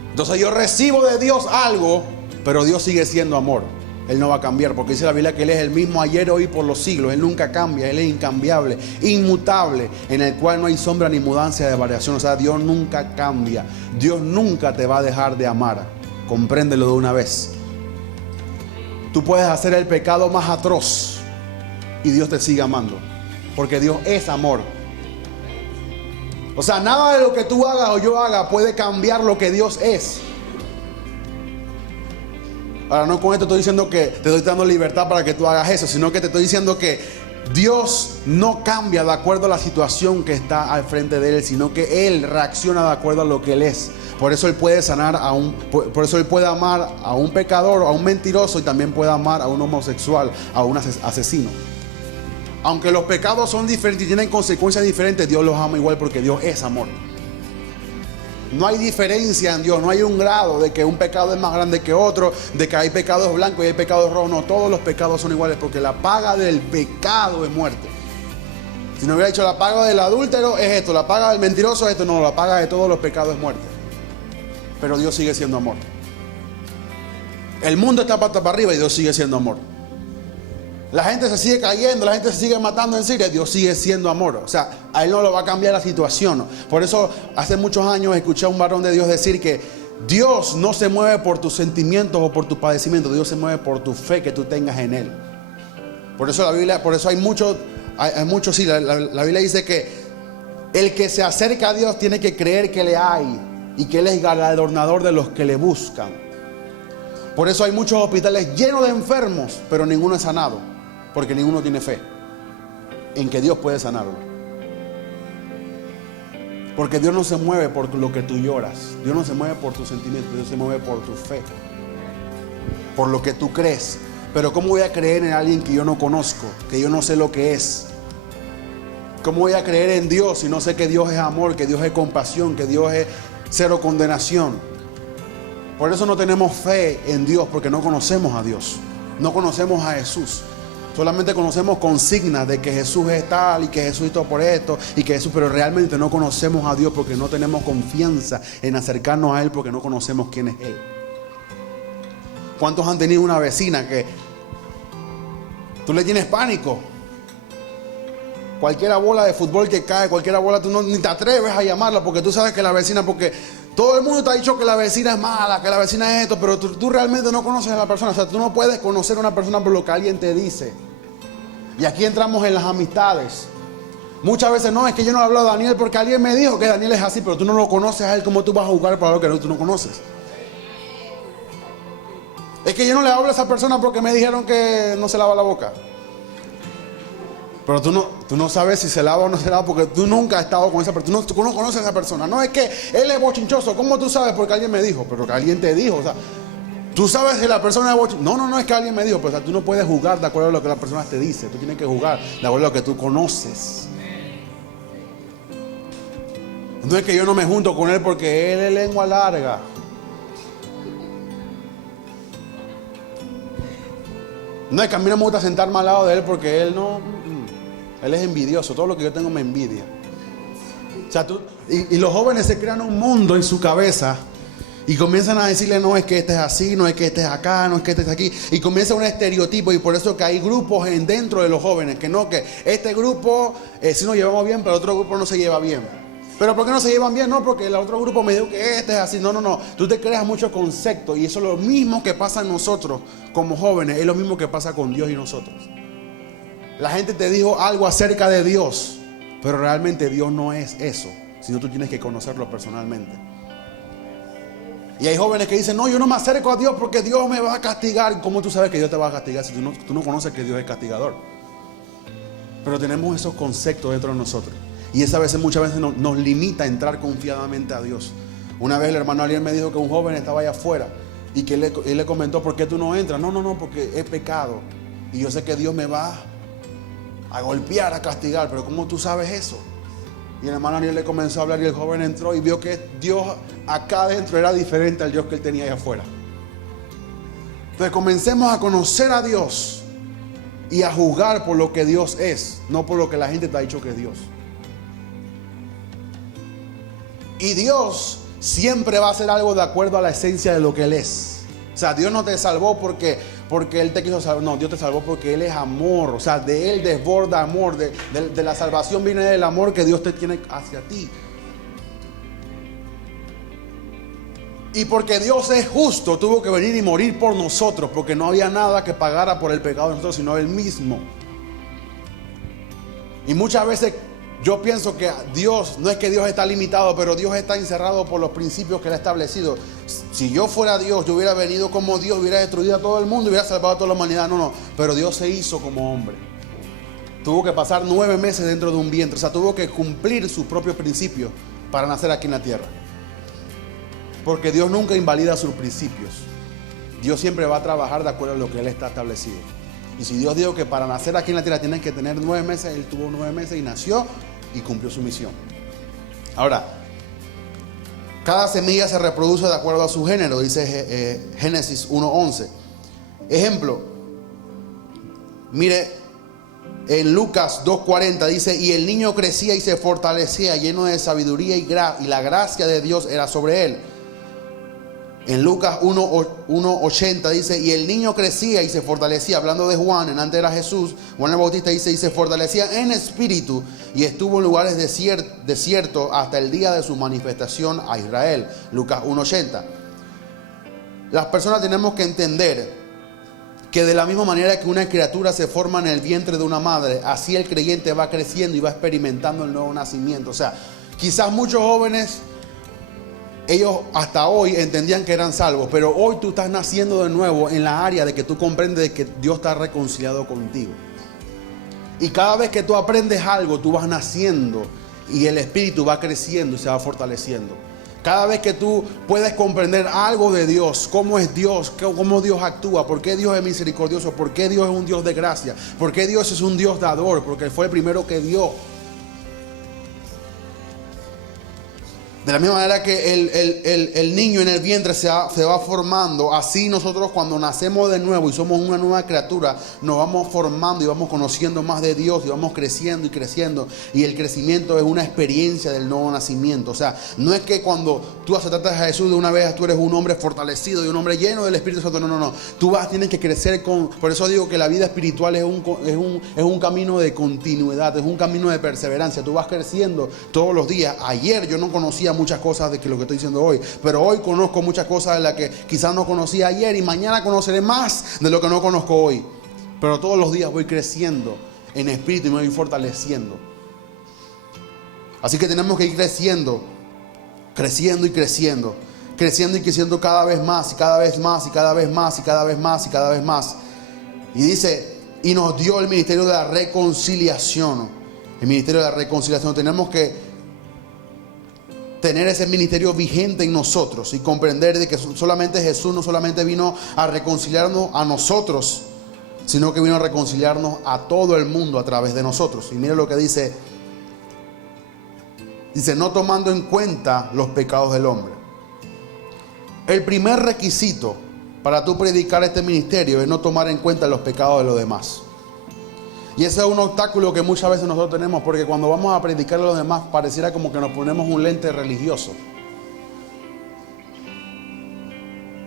Entonces yo recibo de Dios algo, pero Dios sigue siendo amor. Él no va a cambiar, porque dice la Biblia que Él es el mismo ayer, hoy, por los siglos. Él nunca cambia, Él es incambiable, inmutable, en el cual no hay sombra ni mudanza de variación. O sea, Dios nunca cambia. Dios nunca te va a dejar de amar. Compréndelo de una vez. Tú puedes hacer el pecado más atroz y Dios te sigue amando, porque Dios es amor. O sea, nada de lo que tú hagas o yo haga puede cambiar lo que Dios es. Ahora, no con esto estoy diciendo que te estoy dando libertad para que tú hagas eso, sino que te estoy diciendo que Dios no cambia de acuerdo a la situación que está al frente de Él, sino que Él reacciona de acuerdo a lo que Él es. Por eso Él puede sanar por eso Él puede amar a un pecador, a un mentiroso, y también puede amar a un homosexual, a un asesino. Aunque los pecados son diferentes y tienen consecuencias diferentes, Dios los ama igual, porque Dios es amor. No hay diferencia en Dios, no hay un grado de que un pecado es más grande que otro, de que hay pecados blancos y hay pecados rojos. No, todos los pecados son iguales, porque la paga del pecado es muerte. Si no hubiera dicho la paga del adúltero es esto, la paga del mentiroso es esto, no, la paga de todos los pecados es muerte. Pero Dios sigue siendo amor. El mundo está pata para arriba y Dios sigue siendo amor. La gente se sigue cayendo, la gente se sigue matando en Siria, Dios sigue siendo amor. O sea, a Él no lo va a cambiar la situación. Por eso hace muchos años escuché a un varón de Dios decir que Dios no se mueve por tus sentimientos o por tus padecimientos, Dios se mueve por tu fe que tú tengas en Él. Por eso la Biblia, por eso hay muchos, sí, la Biblia dice que el que se acerca a Dios tiene que creer que le hay y que Él es galardonador de los que le buscan. Por eso hay muchos hospitales llenos de enfermos, pero ninguno es sanado, porque ninguno tiene fe en que Dios puede sanarlo. Porque Dios no se mueve por lo que tú lloras, Dios no se mueve por tus sentimientos, Dios se mueve por tu fe, por lo que tú crees. Pero ¿cómo voy a creer en alguien que yo no conozco, que yo no sé lo que es? ¿Cómo voy a creer en Dios si no sé que Dios es amor, que Dios es compasión, que Dios es cero condenación? Por eso no tenemos fe en Dios, porque no conocemos a Dios, no conocemos a Jesús. Solamente conocemos consignas de que Jesús es tal y que Jesús hizo por esto y que Jesús, pero realmente no conocemos a Dios porque no tenemos confianza en acercarnos a Él, porque no conocemos quién es Él. ¿Cuántos han tenido una vecina que tú le tienes pánico? Cualquier bola de fútbol que cae, cualquier bola, tú ni te atreves a llamarla porque tú sabes que la vecina, porque todo el mundo te ha dicho que la vecina es mala, que la vecina es esto, pero tú realmente no conoces a la persona. O sea, tú no puedes conocer a una persona por lo que alguien te dice. Y aquí entramos en las amistades. Muchas veces no, es que yo no le hablo a Daniel porque alguien me dijo que Daniel es así, pero tú no lo conoces a él. ¿Cómo tú vas a jugar para algo que tú no conoces? Es que yo no le hablo a esa persona porque me dijeron que no se lava la boca. Pero tú no sabes si se lava o no se lava porque tú nunca has estado con esa persona. Tú no conoces a esa persona. No es que él es bochinchoso. ¿Cómo tú sabes? Porque alguien me dijo. Pero que alguien te dijo. O sea, tú sabes que la persona es bochinchosa. No, es que alguien me dijo. Pero o sea, tú no puedes jugar de acuerdo a lo que la persona te dice. Tú tienes que jugar de acuerdo a lo que tú conoces. No es que yo no me junto con él porque él es lengua larga. No es que a mí no me gusta sentarme al lado de él porque él no... Él es envidioso, todo lo que yo tengo me envidia. O sea, y los jóvenes se crean un mundo en su cabeza y comienzan a decirle, no es que este es así, no es que este es acá, no es que este es aquí. Y comienza un estereotipo y por eso que hay grupos dentro de los jóvenes, que no, que este grupo sí nos llevamos bien, pero el otro grupo no se lleva bien. ¿Pero por qué no se llevan bien? No, porque el otro grupo me dijo que este es así. No. Tú te creas muchos conceptos y eso es lo mismo que pasa en nosotros como jóvenes, es lo mismo que pasa con Dios y nosotros. La gente te dijo algo acerca de Dios, pero realmente Dios no es eso, sino tú tienes que conocerlo personalmente. Y hay jóvenes que dicen, no, yo no me acerco a Dios porque Dios me va a castigar. ¿Cómo tú sabes que Dios te va a castigar si tú no conoces que Dios es castigador? Pero tenemos esos conceptos dentro de nosotros. Y esa veces, muchas veces nos limita a entrar confiadamente a Dios. Una vez el hermano Ariel me dijo que un joven estaba allá afuera y que él le comentó, ¿por qué tú no entras? No, porque es pecado. Y yo sé que Dios me va a golpear, a castigar, pero ¿cómo tú sabes eso? Y el hermano Ariel le comenzó a hablar y el joven entró y vio que Dios acá adentro era diferente al Dios que él tenía allá afuera. Entonces comencemos a conocer a Dios y a juzgar por lo que Dios es, no por lo que la gente te ha dicho que es Dios. Y Dios siempre va a hacer algo de acuerdo a la esencia de lo que Él es. O sea, Dios no te salvó porque Él te quiso salvar. No, Dios te salvó porque Él es amor. O sea, de Él desborda amor. De la salvación viene del amor que Dios te tiene hacia ti. Y porque Dios es justo, tuvo que venir y morir por nosotros, porque no había nada que pagara por el pecado de nosotros, sino Él mismo. Y muchas veces yo pienso que Dios, no es que Dios está limitado, pero Dios está encerrado por los principios que Él ha establecido. Si yo fuera Dios, yo hubiera venido como Dios, hubiera destruido a todo el mundo, hubiera salvado a toda la humanidad. No, pero Dios se hizo como hombre. Tuvo que pasar 9 meses dentro de un vientre, o sea, tuvo que cumplir sus propios principios para nacer aquí en la tierra. Porque Dios nunca invalida sus principios. Dios siempre va a trabajar de acuerdo a lo que Él está establecido. Y si Dios dijo que para nacer aquí en la tierra tienes que tener 9 meses, Él tuvo 9 meses y nació y cumplió su misión. Ahora, cada semilla se reproduce de acuerdo a su género, dice Génesis 1:11. Ejemplo, mire, en Lucas 2:40 dice, y el niño crecía y se fortalecía, lleno de sabiduría y la gracia de Dios era sobre él. En Lucas 1:80 dice, y el niño crecía y se fortalecía, hablando de Juan, en antes era Jesús, Juan el Bautista dice, y se fortalecía en espíritu y estuvo en lugares desiertos hasta el día de su manifestación a Israel. Lucas 1:80. Las personas tenemos que entender que de la misma manera que una criatura se forma en el vientre de una madre, así el creyente va creciendo y va experimentando el nuevo nacimiento. O sea, quizás muchos jóvenes, ellos hasta hoy entendían que eran salvos, pero hoy tú estás naciendo de nuevo en la área de que tú comprendes de que Dios está reconciliado contigo. Y cada vez que tú aprendes algo, tú vas naciendo y el espíritu va creciendo y se va fortaleciendo. Cada vez que tú puedes comprender algo de Dios, cómo es Dios, cómo Dios actúa, por qué Dios es misericordioso, por qué Dios es un Dios de gracia, por qué Dios es un Dios dador, porque Él fue el primero que dio. De la misma manera que el niño en el vientre se va formando, así nosotros cuando nacemos de nuevo y somos una nueva criatura, nos vamos formando y vamos conociendo más de Dios y vamos creciendo y creciendo. Y el crecimiento es una experiencia del nuevo nacimiento. O sea, no es que cuando tú aceptaste a Jesús de una vez tú eres un hombre fortalecido y un hombre lleno del Espíritu Santo. No, no, no. Tienes que crecer por eso digo que la vida espiritual es un camino de continuidad, es un camino de perseverancia. Tú vas creciendo todos los días. Ayer yo no conocía muchas cosas de lo que estoy diciendo hoy, pero hoy conozco muchas cosas de las que quizás no conocía ayer y mañana conoceré más de lo que no conozco hoy. Pero todos los días voy creciendo en espíritu y me voy fortaleciendo. Así que tenemos que ir creciendo y creciendo cada vez más y cada vez más y cada vez más y cada vez más y cada vez más. Y dice, y nos dio el ministerio de la reconciliación. El ministerio de la reconciliación. Tenemos que tener ese ministerio vigente en nosotros y comprender de que solamente Jesús no solamente vino a reconciliarnos a nosotros, sino que vino a reconciliarnos a todo el mundo a través de nosotros. Y mire lo que dice. Dice, no tomando en cuenta los pecados del hombre. El primer requisito para tú predicar este ministerio es no tomar en cuenta los pecados de los demás. Y ese es un obstáculo que muchas veces nosotros tenemos, porque cuando vamos a predicar a los demás pareciera como que nos ponemos un lente religioso.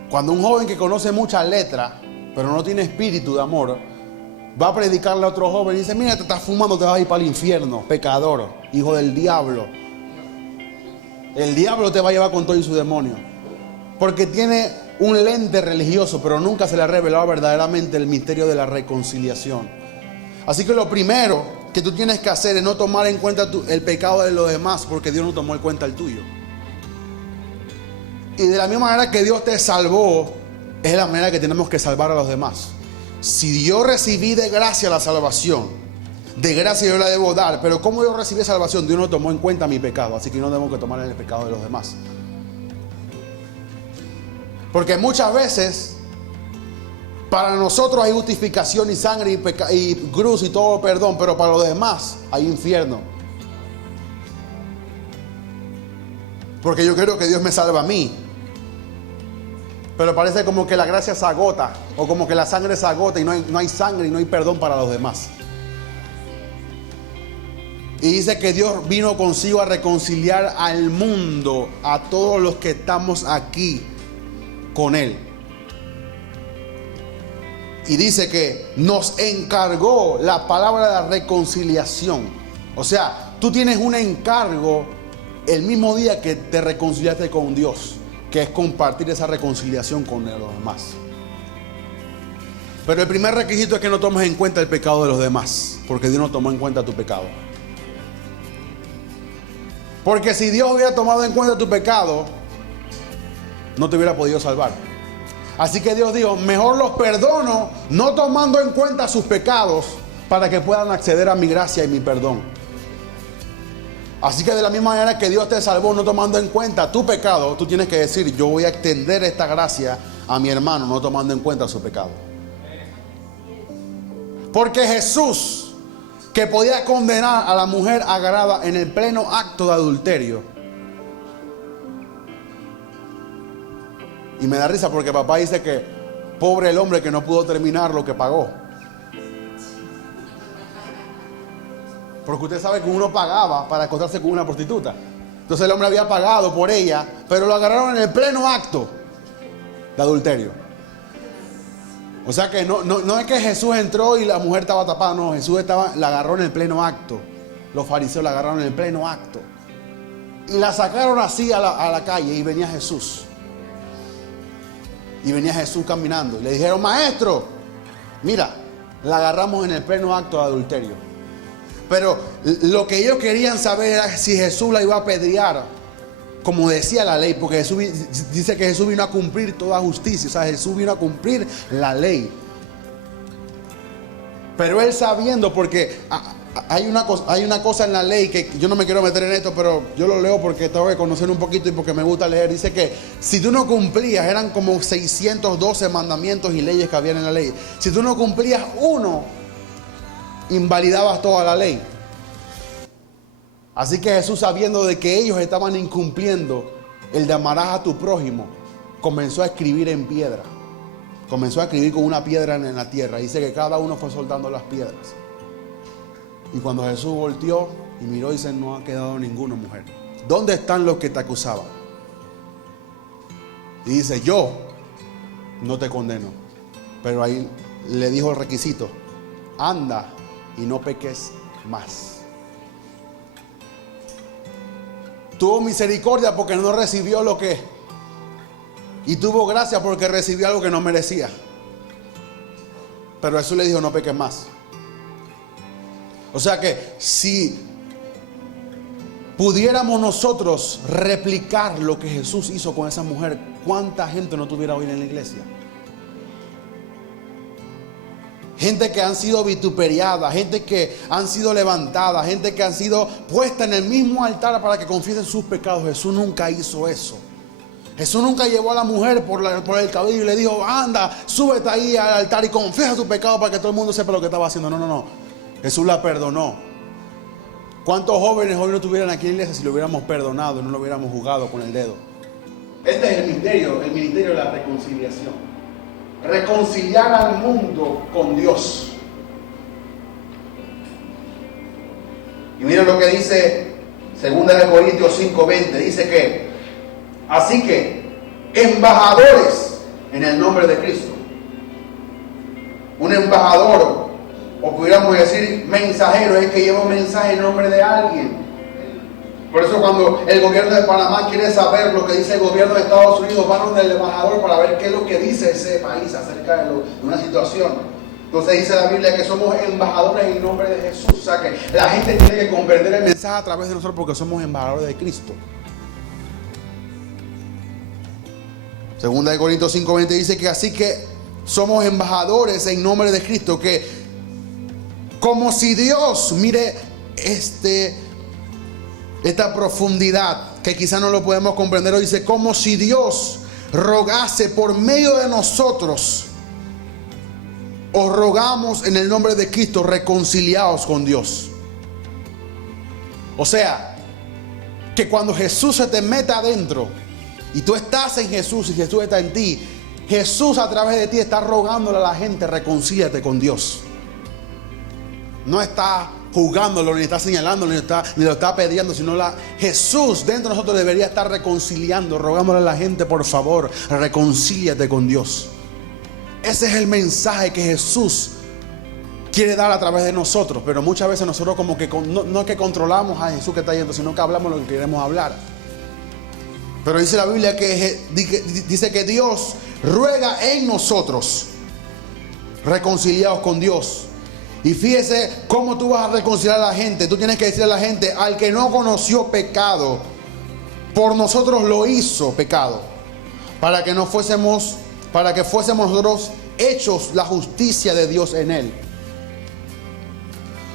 Cuando un joven que conoce muchas letras, pero no tiene espíritu de amor, va a predicarle a otro joven y dice, mira, te estás fumando, te vas a ir para el infierno, pecador, hijo del diablo. El diablo te va a llevar con todo y su demonio. Porque tiene un lente religioso, pero nunca se le ha revelado verdaderamente el misterio de la reconciliación. Así que lo primero que tú tienes que hacer es no tomar en cuenta el pecado de los demás, porque Dios no tomó en cuenta el tuyo. Y de la misma manera que Dios te salvó, es la manera que tenemos que salvar a los demás. Si yo recibí de gracia la salvación, de gracia yo la debo dar, pero como yo recibí salvación, Dios no tomó en cuenta mi pecado, así que no tengo que tomar el pecado de los demás. Porque muchas veces para nosotros hay justificación y sangre y cruz y todo perdón, pero para los demás hay infierno. Porque yo quiero que Dios me salve a mí, pero parece como que la gracia se agota, o como que la sangre se agota y no hay sangre y no hay perdón para los demás. Y dice que Dios vino consigo a reconciliar al mundo, a todos los que estamos aquí con Él. Y dice que nos encargó la palabra de la reconciliación. O sea, tú tienes un encargo el mismo día que te reconciliaste con Dios, que es compartir esa reconciliación con los demás. Pero el primer requisito es que no tomes en cuenta el pecado de los demás, porque Dios no tomó en cuenta tu pecado. Porque si Dios hubiera tomado en cuenta tu pecado, no te hubiera podido salvar. Así que Dios dijo, mejor los perdono, no tomando en cuenta sus pecados, para que puedan acceder a mi gracia y mi perdón. Así que de la misma manera que Dios te salvó, no tomando en cuenta tu pecado, tú tienes que decir, yo voy a extender esta gracia a mi hermano, no tomando en cuenta su pecado. Porque Jesús, que podía condenar a la mujer agarrada en el pleno acto de adulterio. Y me da risa porque papá dice que pobre el hombre que no pudo terminar lo que pagó. Porque usted sabe que uno pagaba para acostarse con una prostituta. Entonces el hombre había pagado por ella, pero lo agarraron en el pleno acto de adulterio. O sea que no es que Jesús entró y la mujer estaba tapada, no, Jesús la agarró en el pleno acto. Los fariseos la agarraron en el pleno acto. Y la sacaron así a la calle y venía Jesús. Y venía Jesús caminando. Y le dijeron, maestro, mira, la agarramos en el pleno acto de adulterio. Pero lo que ellos querían saber era si Jesús la iba a apedrear, como decía la ley, porque Jesús dice que Jesús vino a cumplir toda justicia. O sea, Jesús vino a cumplir la ley. Pero él sabiendo, porque hay una cosa en la ley que yo no me quiero meter en esto, pero yo lo leo porque tengo que conocer un poquito y porque me gusta leer. Dice que si tú no cumplías, eran como 612 mandamientos y leyes que habían en la ley. Si tú no cumplías uno, invalidabas toda la ley. Así que Jesús, sabiendo de que ellos estaban incumpliendo el de amarás a tu prójimo, comenzó a escribir en piedra. Comenzó a escribir con una piedra en la tierra. Dice que cada uno fue soltando las piedras. Y cuando Jesús volteó y miró, dice: no ha quedado ninguno, mujer. ¿Dónde están los que te acusaban? Y dice: yo no te condeno. Pero ahí le dijo el requisito: anda y no peques más. Tuvo misericordia porque no recibió lo que, y tuvo gracia porque recibió algo que no merecía. Pero Jesús le dijo: no peques más. O sea que si pudiéramos nosotros replicar lo que Jesús hizo con esa mujer, ¿cuánta gente no tuviera hoy en la iglesia? Gente que han sido vituperiada, gente que han sido levantada, gente que han sido puesta en el mismo altar para que confiesen sus pecados. Jesús nunca hizo eso. Jesús nunca llevó a la mujer por el cabello y le dijo: anda, súbete ahí al altar y confiesa tu pecado para que todo el mundo sepa lo que estaba haciendo. No. Jesús la perdonó. ¿Cuántos jóvenes hoy no estuvieran aquí en la iglesia si lo hubiéramos perdonado y no lo hubiéramos jugado con el dedo? Este es el ministerio de la reconciliación. Reconciliar al mundo con Dios. Y miren lo que dice 2 Corintios 5:20. Dice que así que embajadores en el nombre de Cristo. Un embajador, o pudiéramos decir mensajero, es que lleva un mensaje en nombre de alguien. Por eso cuando el gobierno de Panamá quiere saber lo que dice el gobierno de Estados Unidos, van donde el embajador para ver qué es lo que dice ese país acerca de una situación. Entonces dice la Biblia que somos embajadores en nombre de Jesús. O sea que la gente tiene que comprender el mensaje a través de nosotros porque somos embajadores de Cristo. 2 Corintios 5:20 dice que así que somos embajadores en nombre de Cristo, que como si Dios, mire esta profundidad que quizá no lo podemos comprender hoy, dice como si Dios rogase por medio de nosotros. Os rogamos en el nombre de Cristo, reconciliados con Dios. O sea, que cuando Jesús se te meta adentro y tú estás en Jesús y Jesús está en ti, Jesús a través de ti está rogándole a la gente: reconcíliate con Dios. No está juzgándolo, ni está señalándolo, ni lo está pidiendo, sino Jesús dentro de nosotros debería estar reconciliando, rogándole a la gente: por favor, reconcíliate con Dios. Ese es el mensaje que Jesús quiere dar a través de nosotros. Pero muchas veces nosotros como que no es que controlamos a Jesús que está yendo, sino que hablamos lo que queremos hablar. Pero dice la Biblia dice que Dios ruega en nosotros, reconciliados con Dios. Y fíjese cómo tú vas a reconciliar a la gente. Tú tienes que decirle a la gente: al que no conoció pecado, por nosotros lo hizo pecado, para que fuésemos nosotros hechos la justicia de Dios en él.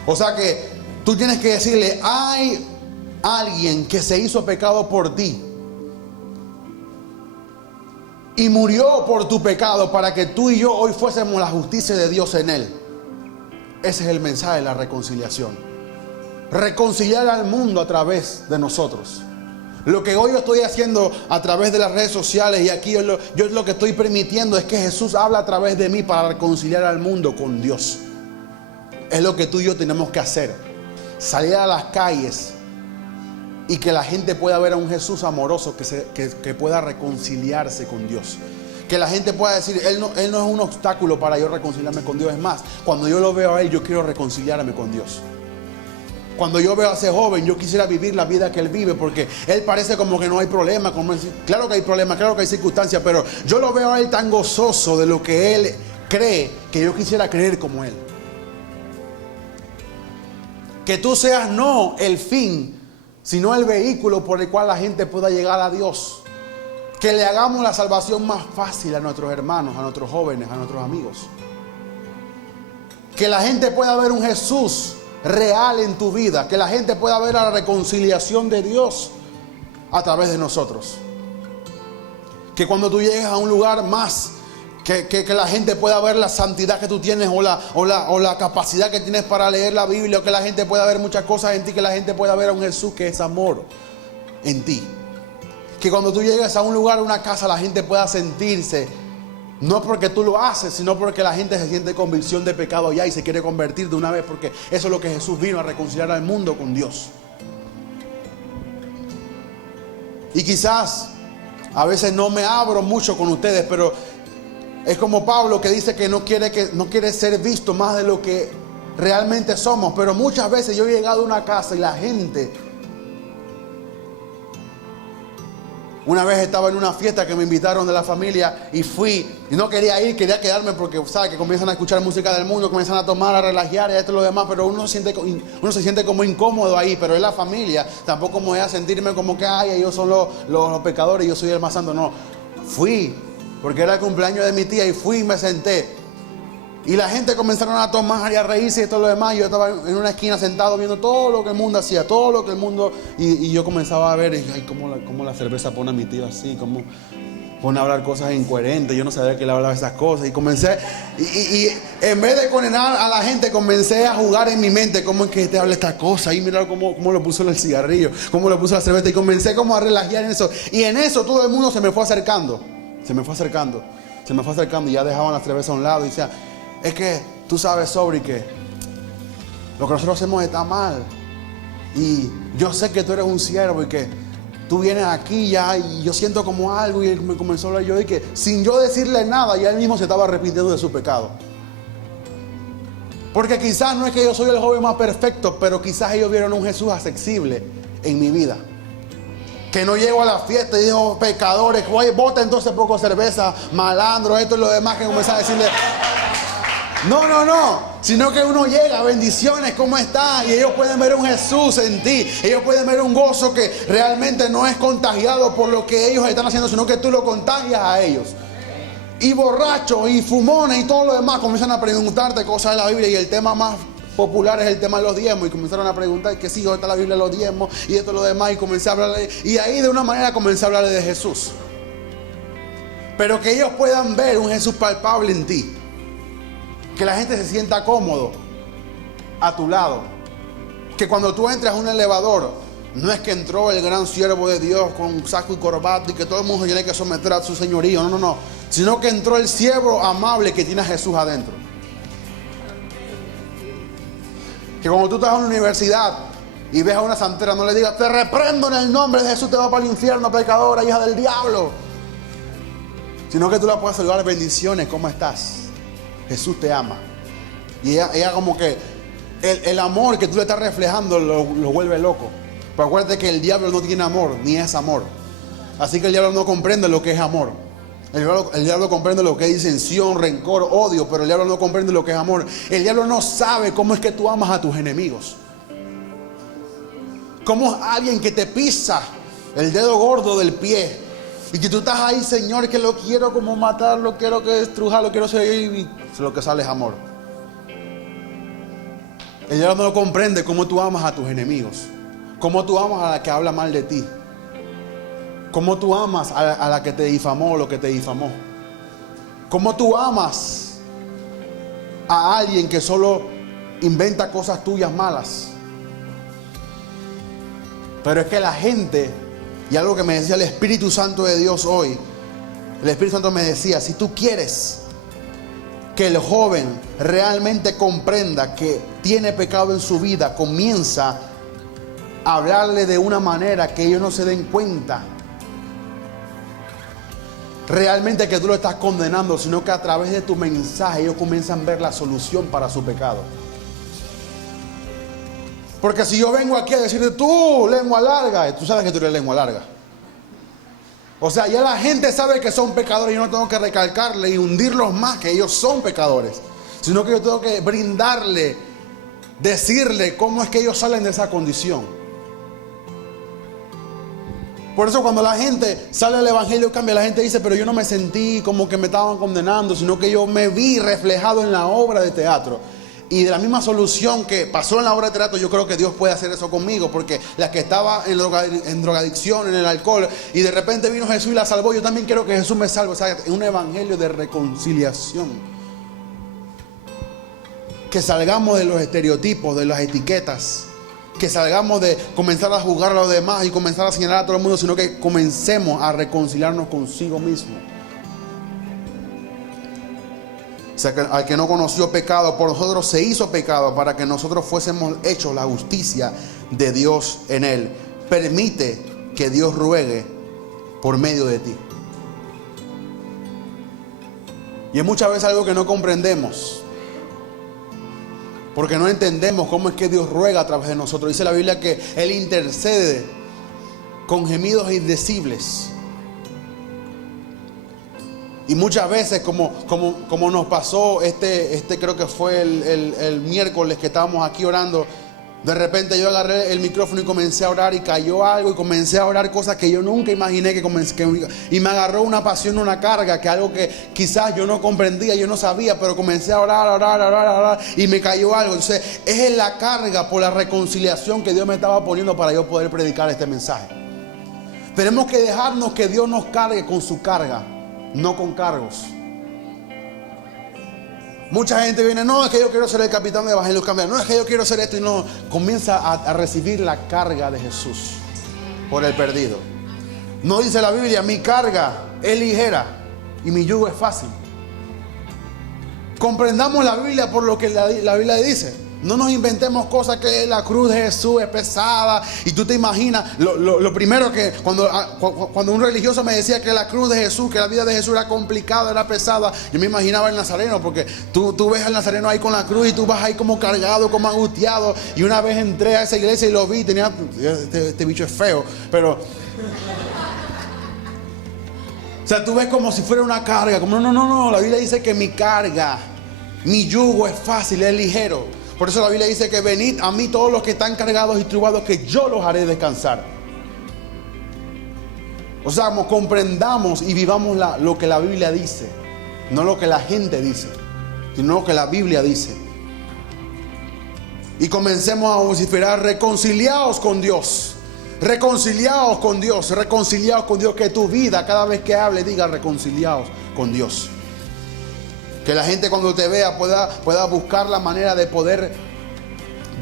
O sea que tú tienes que decirle: hay alguien que se hizo pecado por ti y murió por tu pecado para que tú y yo hoy fuésemos la justicia de Dios en él. Ese es el mensaje de la reconciliación. Reconciliar al mundo a través de nosotros. Lo que hoy yo estoy haciendo a través de las redes sociales y aquí yo lo que estoy permitiendo es que Jesús habla a través de mí para reconciliar al mundo con Dios. Es lo que tú y yo tenemos que hacer. Salir a las calles y que la gente pueda ver a un Jesús amoroso que pueda reconciliarse con Dios. Que la gente pueda decir: Él no es un obstáculo para yo reconciliarme con Dios. Es más, cuando yo lo veo a Él, yo quiero reconciliarme con Dios. Cuando yo veo a ese joven, yo quisiera vivir la vida que él vive, porque él parece como que no hay problema. Claro que hay problemas, claro que hay circunstancias, pero yo lo veo a él tan gozoso de lo que él cree, que yo quisiera creer como él. Que tú seas no el fin, sino el vehículo por el cual la gente pueda llegar a Dios. Que le hagamos la salvación más fácil a nuestros hermanos, a nuestros jóvenes, a nuestros amigos. Que la gente pueda ver un Jesús real en tu vida. Que la gente pueda ver la reconciliación de Dios a través de nosotros. Que cuando tú llegues a un lugar más Que la gente pueda ver la santidad que tú tienes o la capacidad que tienes para leer la Biblia, o que la gente pueda ver muchas cosas en ti, que la gente pueda ver a un Jesús que es amor en ti. Que cuando tú llegues a un lugar, a una casa, la gente pueda sentirse, no porque tú lo haces, sino porque la gente se siente convicción de pecado ya y se quiere convertir de una vez, porque eso es lo que Jesús vino a reconciliar al mundo con Dios. Y quizás a veces no me abro mucho con ustedes, pero es como Pablo, que dice que no quiere ser visto más de lo que realmente somos. Pero muchas veces yo he llegado a una casa y la gente... Una vez estaba en una fiesta que me invitaron de la familia y fui, y no quería ir, quería quedarme porque sabe que comienzan a escuchar música del mundo, comienzan a tomar, a relajar y esto y lo demás, pero uno se siente como incómodo ahí. Pero es la familia, tampoco me voy a sentirme como que ay, ellos son los pecadores y yo soy el más santo. No, fui porque era el cumpleaños de mi tía y fui y me senté. Y la gente comenzaron a tomar y a reírse y todo lo demás. Yo estaba en una esquina sentado viendo todo lo que el mundo hacía, todo lo que el mundo... Y yo comenzaba a ver, y, ay, cómo la cerveza pone a mi tío así, cómo pone a hablar cosas incoherentes. Yo no sabía que él hablaba esas cosas. Y comencé, y en vez de condenar a la gente, comencé a jugar en mi mente cómo es que te habla esta cosa. Y mira cómo lo puso el cigarrillo, cómo lo puso la cerveza. Y comencé como a relajar en eso. Y en eso todo el mundo se me fue acercando. Y ya dejaban la cerveza a un lado y decía... Es que tú sabes, sobre que lo que nosotros hacemos está mal. Y yo sé que tú eres un siervo y que tú vienes aquí ya y yo siento como algo. Y él me comenzó a hablar yo y que sin yo decirle nada, ya él mismo se estaba arrepintiendo de su pecado. Porque quizás no es que yo soy el joven más perfecto, pero quizás ellos vieron un Jesús accesible en mi vida. Que no llego a la fiesta y digo, pecadores, oye, bota entonces poco cerveza, malandro, esto y lo demás, que comienza a decirle... No, sino que uno llega, bendiciones, ¿cómo está? Y ellos pueden ver un Jesús en ti. Ellos pueden ver un gozo que realmente no es contagiado por lo que ellos están haciendo, sino que tú lo contagias a ellos. Y borrachos y fumones y todo lo demás comienzan a preguntarte cosas de la Biblia. Y el tema más popular es el tema de los diezmos. Y comenzaron a preguntar que sí, ¿dónde está la Biblia de los diezmos? Y esto y lo demás. Y comencé a hablarle. Y ahí de una manera comencé a hablarle de Jesús. Pero que ellos puedan ver un Jesús palpable en ti. Que la gente se sienta cómodo a tu lado. Que cuando tú entras a un elevador, no es que entró el gran siervo de Dios con saco y corbata y que todo el mundo tiene que someter a su señorío. No. Sino que entró el siervo amable que tiene a Jesús adentro. Que cuando tú estás en la universidad y ves a una santera, no le digas, te reprendo en el nombre de Jesús, te vas para el infierno, pecadora, hija del diablo. Sino que tú la puedes saludar, bendiciones, ¿cómo estás? Jesús te ama. Y ella como que el amor que tú le estás reflejando lo vuelve loco. Pero acuérdate que el diablo no tiene amor, ni es amor. Así que el diablo no comprende lo que es amor. El diablo comprende lo que es disensión, rencor, odio, pero el diablo no comprende lo que es amor. El diablo no sabe cómo es que tú amas a tus enemigos. Cómo es alguien que te pisa el dedo gordo del pie. Y que tú estás ahí, Señor, que lo quiero como matar, lo quiero que estrujar, lo quiero seguir. Y lo que sale es amor. El diablo no comprende cómo tú amas a tus enemigos. Cómo tú amas a la que habla mal de ti. Cómo tú amas a la que te difamó o lo que te difamó. Cómo tú amas a alguien que solo inventa cosas tuyas malas. Pero es que la gente... Y algo que me decía el Espíritu Santo de Dios hoy. El Espíritu Santo me decía, si tú quieres que el joven realmente comprenda que tiene pecado en su vida, comienza a hablarle de una manera que ellos no se den cuenta realmente que tú lo estás condenando, sino que a través de tu mensaje ellos comienzan a ver la solución para su pecado. Porque si yo vengo aquí a decirte, tú, lengua larga, tú sabes que tú eres lengua larga. O sea, ya la gente sabe que son pecadores y yo no tengo que recalcarle y hundirlos más que ellos son pecadores. Sino que yo tengo que brindarle, decirle cómo es que ellos salen de esa condición. Por eso cuando la gente sale al evangelio cambia, la gente dice, pero yo no me sentí como que me estaban condenando, sino que yo me vi reflejado en la obra de teatro. Y de la misma solución que pasó en la obra de teatro, yo creo que Dios puede hacer eso conmigo, porque la que estaba en drogadicción, en el alcohol, y de repente vino Jesús y la salvó, yo también quiero que Jesús me salve. O sea, es un evangelio de reconciliación. Que salgamos de los estereotipos, de las etiquetas, que salgamos de comenzar a juzgar a los demás y comenzar a señalar a todo el mundo, sino que comencemos a reconciliarnos consigo mismo. O sea, que al que no conoció pecado, por nosotros se hizo pecado para que nosotros fuésemos hechos la justicia de Dios en él. Permite que Dios ruegue por medio de ti. Y es muchas veces algo que no comprendemos, porque no entendemos cómo es que Dios ruega a través de nosotros. Dice la Biblia que Él intercede con gemidos indecibles. Y muchas veces, como nos pasó creo que fue el miércoles que estábamos aquí orando, de repente yo agarré el micrófono y comencé a orar y cayó algo y comencé a orar cosas que yo nunca imaginé y me agarró una pasión, una carga, que algo que quizás yo no comprendía, yo no sabía, pero comencé a orar y me cayó algo. Entonces es la carga por la reconciliación que Dios me estaba poniendo para yo poder predicar este mensaje. Tenemos que dejarnos que Dios nos cargue con su carga, no con cargos. Mucha gente viene, no, es que yo quiero ser el capitán de Evangelio Cambiar, no, es que yo quiero ser esto, y no, comienza a recibir la carga de Jesús por el perdido. No dice la Biblia, mi carga es ligera y mi yugo es fácil. Comprendamos la Biblia por lo que la Biblia dice. No nos inventemos cosas que la cruz de Jesús es pesada. Y tú te imaginas, lo primero que cuando un religioso me decía que la cruz de Jesús, que la vida de Jesús era complicada, era pesada, yo me imaginaba el nazareno, porque tú ves al nazareno ahí con la cruz y tú vas ahí como cargado, como angustiado. Y una vez entré a esa iglesia y lo vi, tenía, este bicho es feo, pero... O sea, tú ves como si fuera una carga, como no, la Biblia dice que mi carga, mi yugo es fácil, es ligero. Por eso la Biblia dice que venid a mí todos los que están cargados y turbados, que yo los haré descansar. O sea, comprendamos y vivamos lo que la Biblia dice, no lo que la gente dice, sino lo que la Biblia dice. Y comencemos a vociferar, reconciliaos con Dios. Reconciliaos con Dios, reconciliaos con Dios. Que tu vida cada vez que hable diga reconciliaos con Dios. Que la gente cuando te vea pueda buscar la manera de poder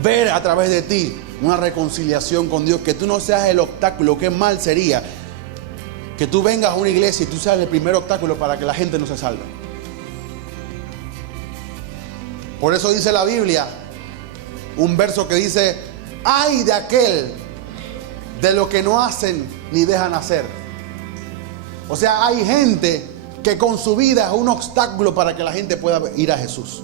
ver a través de ti una reconciliación con Dios. Que tú no seas el obstáculo. Qué mal sería que tú vengas a una iglesia y tú seas el primer obstáculo para que la gente no se salve. Por eso dice la Biblia un verso que dice: ay de aquel de lo que no hacen ni dejan hacer. O sea, hay gente que con su vida es un obstáculo para que la gente pueda ir a Jesús.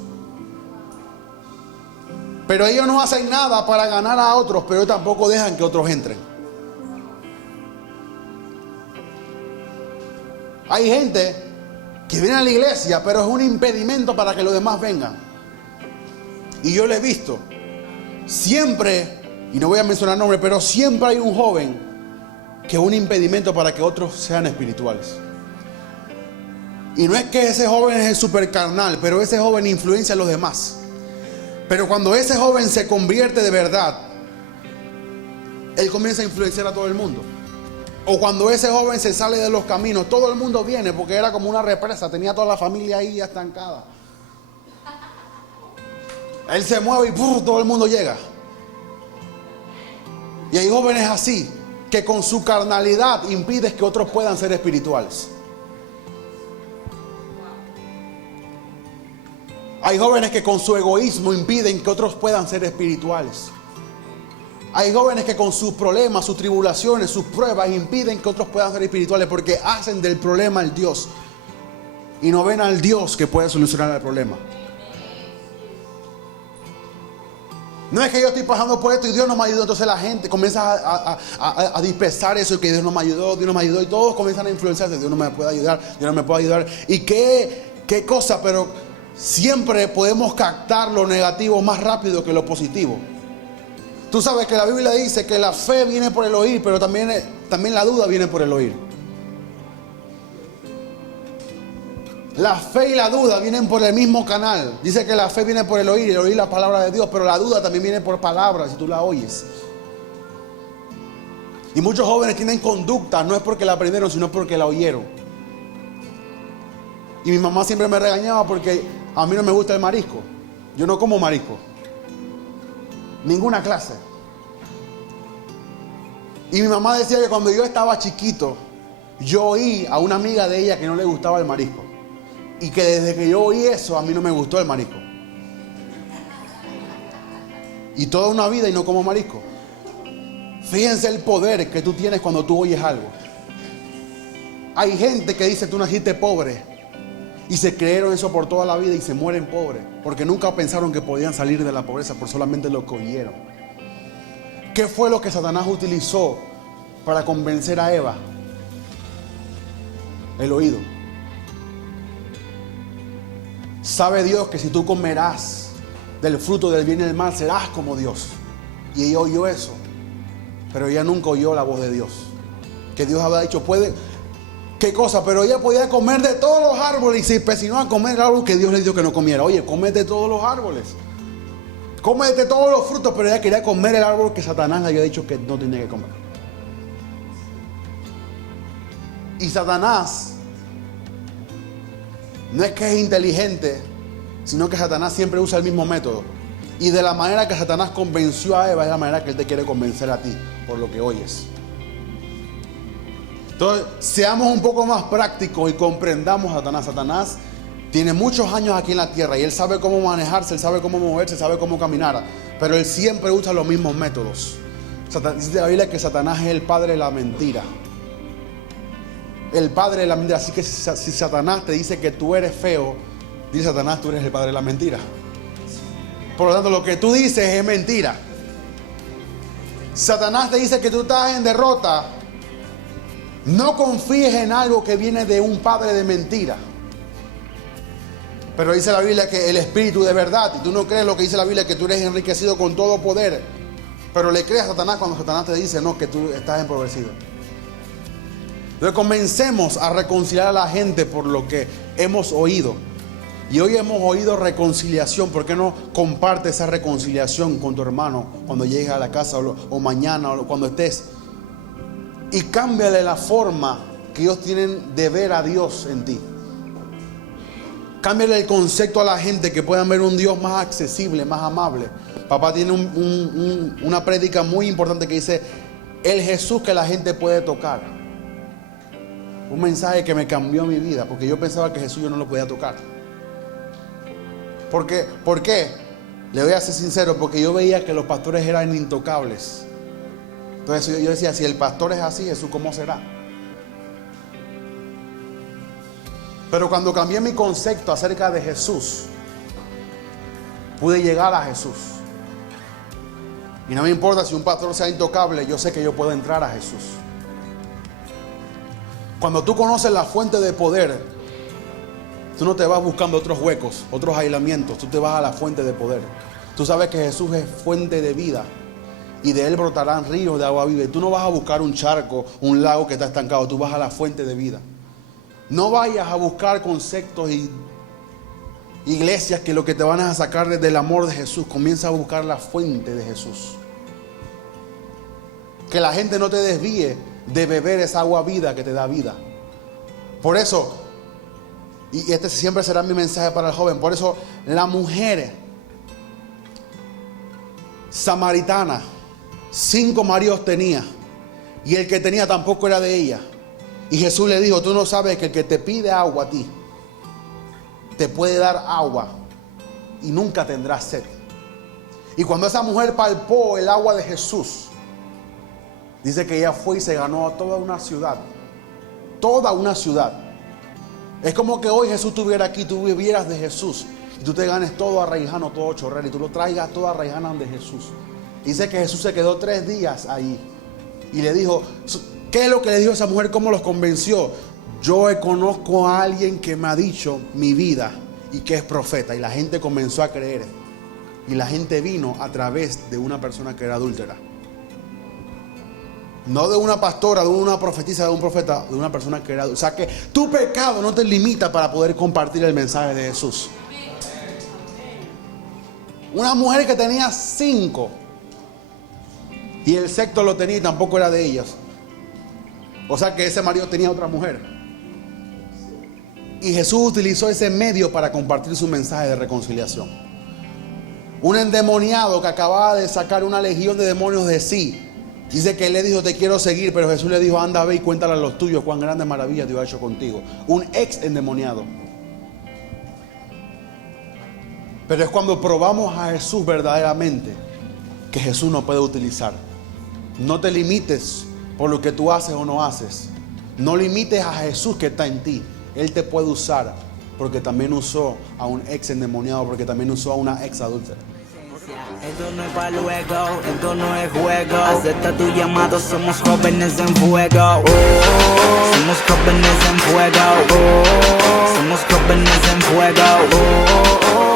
Pero ellos no hacen nada para ganar a otros, pero tampoco dejan que otros entren. Hay gente que viene a la iglesia, pero es un impedimento para que los demás vengan. Y yo lo he visto. Siempre, y no voy a mencionar nombres, pero siempre hay un joven que es un impedimento para que otros sean espirituales. Y no es que ese joven es el super carnal, pero ese joven influencia a los demás. Pero cuando ese joven se convierte de verdad, él comienza a influenciar a todo el mundo. O cuando ese joven se sale de los caminos, todo el mundo viene, porque era como una represa, tenía toda la familia ahí estancada. Él se mueve y todo el mundo llega. Y hay jóvenes así, que con su carnalidad impiden que otros puedan ser espirituales. Hay jóvenes que con su egoísmo impiden que otros puedan ser espirituales. Hay jóvenes que con sus problemas, sus tribulaciones, sus pruebas impiden que otros puedan ser espirituales, porque hacen del problema el Dios y no ven al Dios que puede solucionar el problema. No es que yo estoy pasando por esto y Dios no me ayudó, entonces la gente comienza a dispersar eso, que Dios no me ayudó, y todos comienzan a influenciarse. Dios no me puede ayudar, Dios no me puede ayudar. Y qué cosa, pero siempre podemos captar lo negativo más rápido que lo positivo. Tú sabes que la Biblia dice que la fe viene por el oír, pero también la duda viene por el oír. La fe y la duda vienen por el mismo canal. Dice que la fe viene por el oír la palabra de Dios, pero la duda también viene por palabras, si tú la oyes. Y muchos jóvenes tienen conducta, no es porque la aprendieron, sino porque la oyeron. Y mi mamá siempre me regañaba porque a mí no me gusta el marisco. Yo no como marisco. Ninguna clase. Y mi mamá decía que cuando yo estaba chiquito, yo oí a una amiga de ella que no le gustaba el marisco. Y que desde que yo oí eso, a mí no me gustó el marisco. Y toda una vida y no como marisco. Fíjense el poder que tú tienes cuando tú oyes algo. Hay gente que dice, tú naciste pobre. Y se creyeron eso por toda la vida y se mueren pobres. Porque nunca pensaron que podían salir de la pobreza por solamente lo que oyeron. ¿Qué fue lo que Satanás utilizó para convencer a Eva? El oído. Sabe Dios que si tú comerás del fruto del bien y del mal, serás como Dios. Y ella oyó eso. Pero ella nunca oyó la voz de Dios. Que Dios había dicho, puede... ¿Qué cosa? Pero ella podía comer de todos los árboles y se empecinó a comer el árbol que Dios le dijo que no comiera. Oye, come de todos los árboles. Come de todos los frutos, pero ella quería comer el árbol que Satanás le había dicho que no tenía que comer. Y Satanás no es que es inteligente, sino que Satanás siempre usa el mismo método. Y de la manera que Satanás convenció a Eva es la manera que él te quiere convencer a ti, por lo que oyes. Entonces, seamos un poco más prácticos y comprendamos a Satanás. Satanás tiene muchos años aquí en la tierra y él sabe cómo manejarse, él sabe cómo moverse, sabe cómo caminar. Pero él siempre usa los mismos métodos. Dice la Biblia que Satanás es el padre de la mentira. El padre de la mentira. Así que si Satanás te dice que tú eres feo, dice Satanás, tú eres el padre de la mentira. Por lo tanto, lo que tú dices es mentira. Satanás te dice que tú estás en derrota. No confíes en algo que viene de un padre de mentira. Pero dice la Biblia que el espíritu de verdad, y tú no crees lo que dice la Biblia, que tú eres enriquecido con todo poder, pero le crees a Satanás cuando Satanás te dice no, que tú estás empobrecido. Entonces comencemos a reconciliar a la gente por lo que hemos oído. Y hoy hemos oído reconciliación. ¿Por qué no comparte esa reconciliación con tu hermano cuando llegues a la casa o mañana o cuando estés? Y cámbiale la forma que ellos tienen de ver a Dios en ti. Cámbiale el concepto a la gente, que puedan ver un Dios más accesible, más amable. Papá tiene una prédica muy importante que dice el Jesús que la gente puede tocar. Un mensaje que me cambió mi vida, porque yo pensaba que Jesús yo no lo podía tocar. ¿Por qué? Le voy a ser sincero, porque yo veía que los pastores eran intocables. Entonces yo decía, si el pastor es así, Jesús, ¿cómo será? Pero cuando cambié mi concepto acerca de Jesús, pude llegar a Jesús. Y no me importa si un pastor sea intocable, yo sé que yo puedo entrar a Jesús. Cuando tú conoces la fuente de poder, tú no te vas buscando otros huecos, otros aislamientos, tú te vas a la fuente de poder. Tú sabes que Jesús es fuente de vida. Y de él brotarán ríos de agua viva. Tú no vas a buscar un charco, un lago que está estancado. Tú vas a la fuente de vida. No vayas a buscar conceptos y iglesias que lo que te van a sacar del amor de Jesús. Comienza a buscar la fuente de Jesús. Que la gente no te desvíe de beber esa agua vida que te da vida. Por eso, y este siempre será mi mensaje para el joven, por eso la mujer samaritana 5 maridos tenía, y el que tenía tampoco era de ella. Y Jesús le dijo, tú no sabes que el que te pide agua a ti te puede dar agua y nunca tendrás sed. Y cuando esa mujer palpó el agua de Jesús, dice que ella fue y se ganó a toda una ciudad. Toda una ciudad. Es como que hoy Jesús estuviera aquí, tú vivieras de Jesús y tú te ganes todo a Raijano, todo Chorrera, y tú lo traigas todo a Raijano de Jesús. Dice que Jesús se quedó 3 días ahí y le dijo, ¿qué es lo que le dijo esa mujer? ¿Cómo los convenció? Yo conozco a alguien que me ha dicho mi vida y que es profeta. Y la gente comenzó a creer. Y la gente vino a través de una persona que era adúltera. No de una pastora, de una profetisa, de un profeta, de una persona que era... O sea que tu pecado no te limita para poder compartir el mensaje de Jesús. Una mujer que tenía 5 y el sexto lo tenía y tampoco era de ellas. O sea que ese marido tenía otra mujer. Y Jesús utilizó ese medio para compartir su mensaje de reconciliación. Un endemoniado que acababa de sacar una legión de demonios de sí. Dice que él le dijo, te quiero seguir, pero Jesús le dijo, anda, ve y cuéntale a los tuyos cuán grandes maravillas Dios ha hecho contigo. Un ex endemoniado. Pero es cuando probamos a Jesús verdaderamente que Jesús nos puede utilizar. No te limites por lo que tú haces o no haces. No limites a Jesús que está en ti. Él te puede usar porque también usó a un ex endemoniado, porque también usó a una ex adúltera. Esto no es para luego, esto no es juego. Acepta tu llamado, somos jóvenes en fuego. Somos jóvenes en fuego. Somos jóvenes en fuego.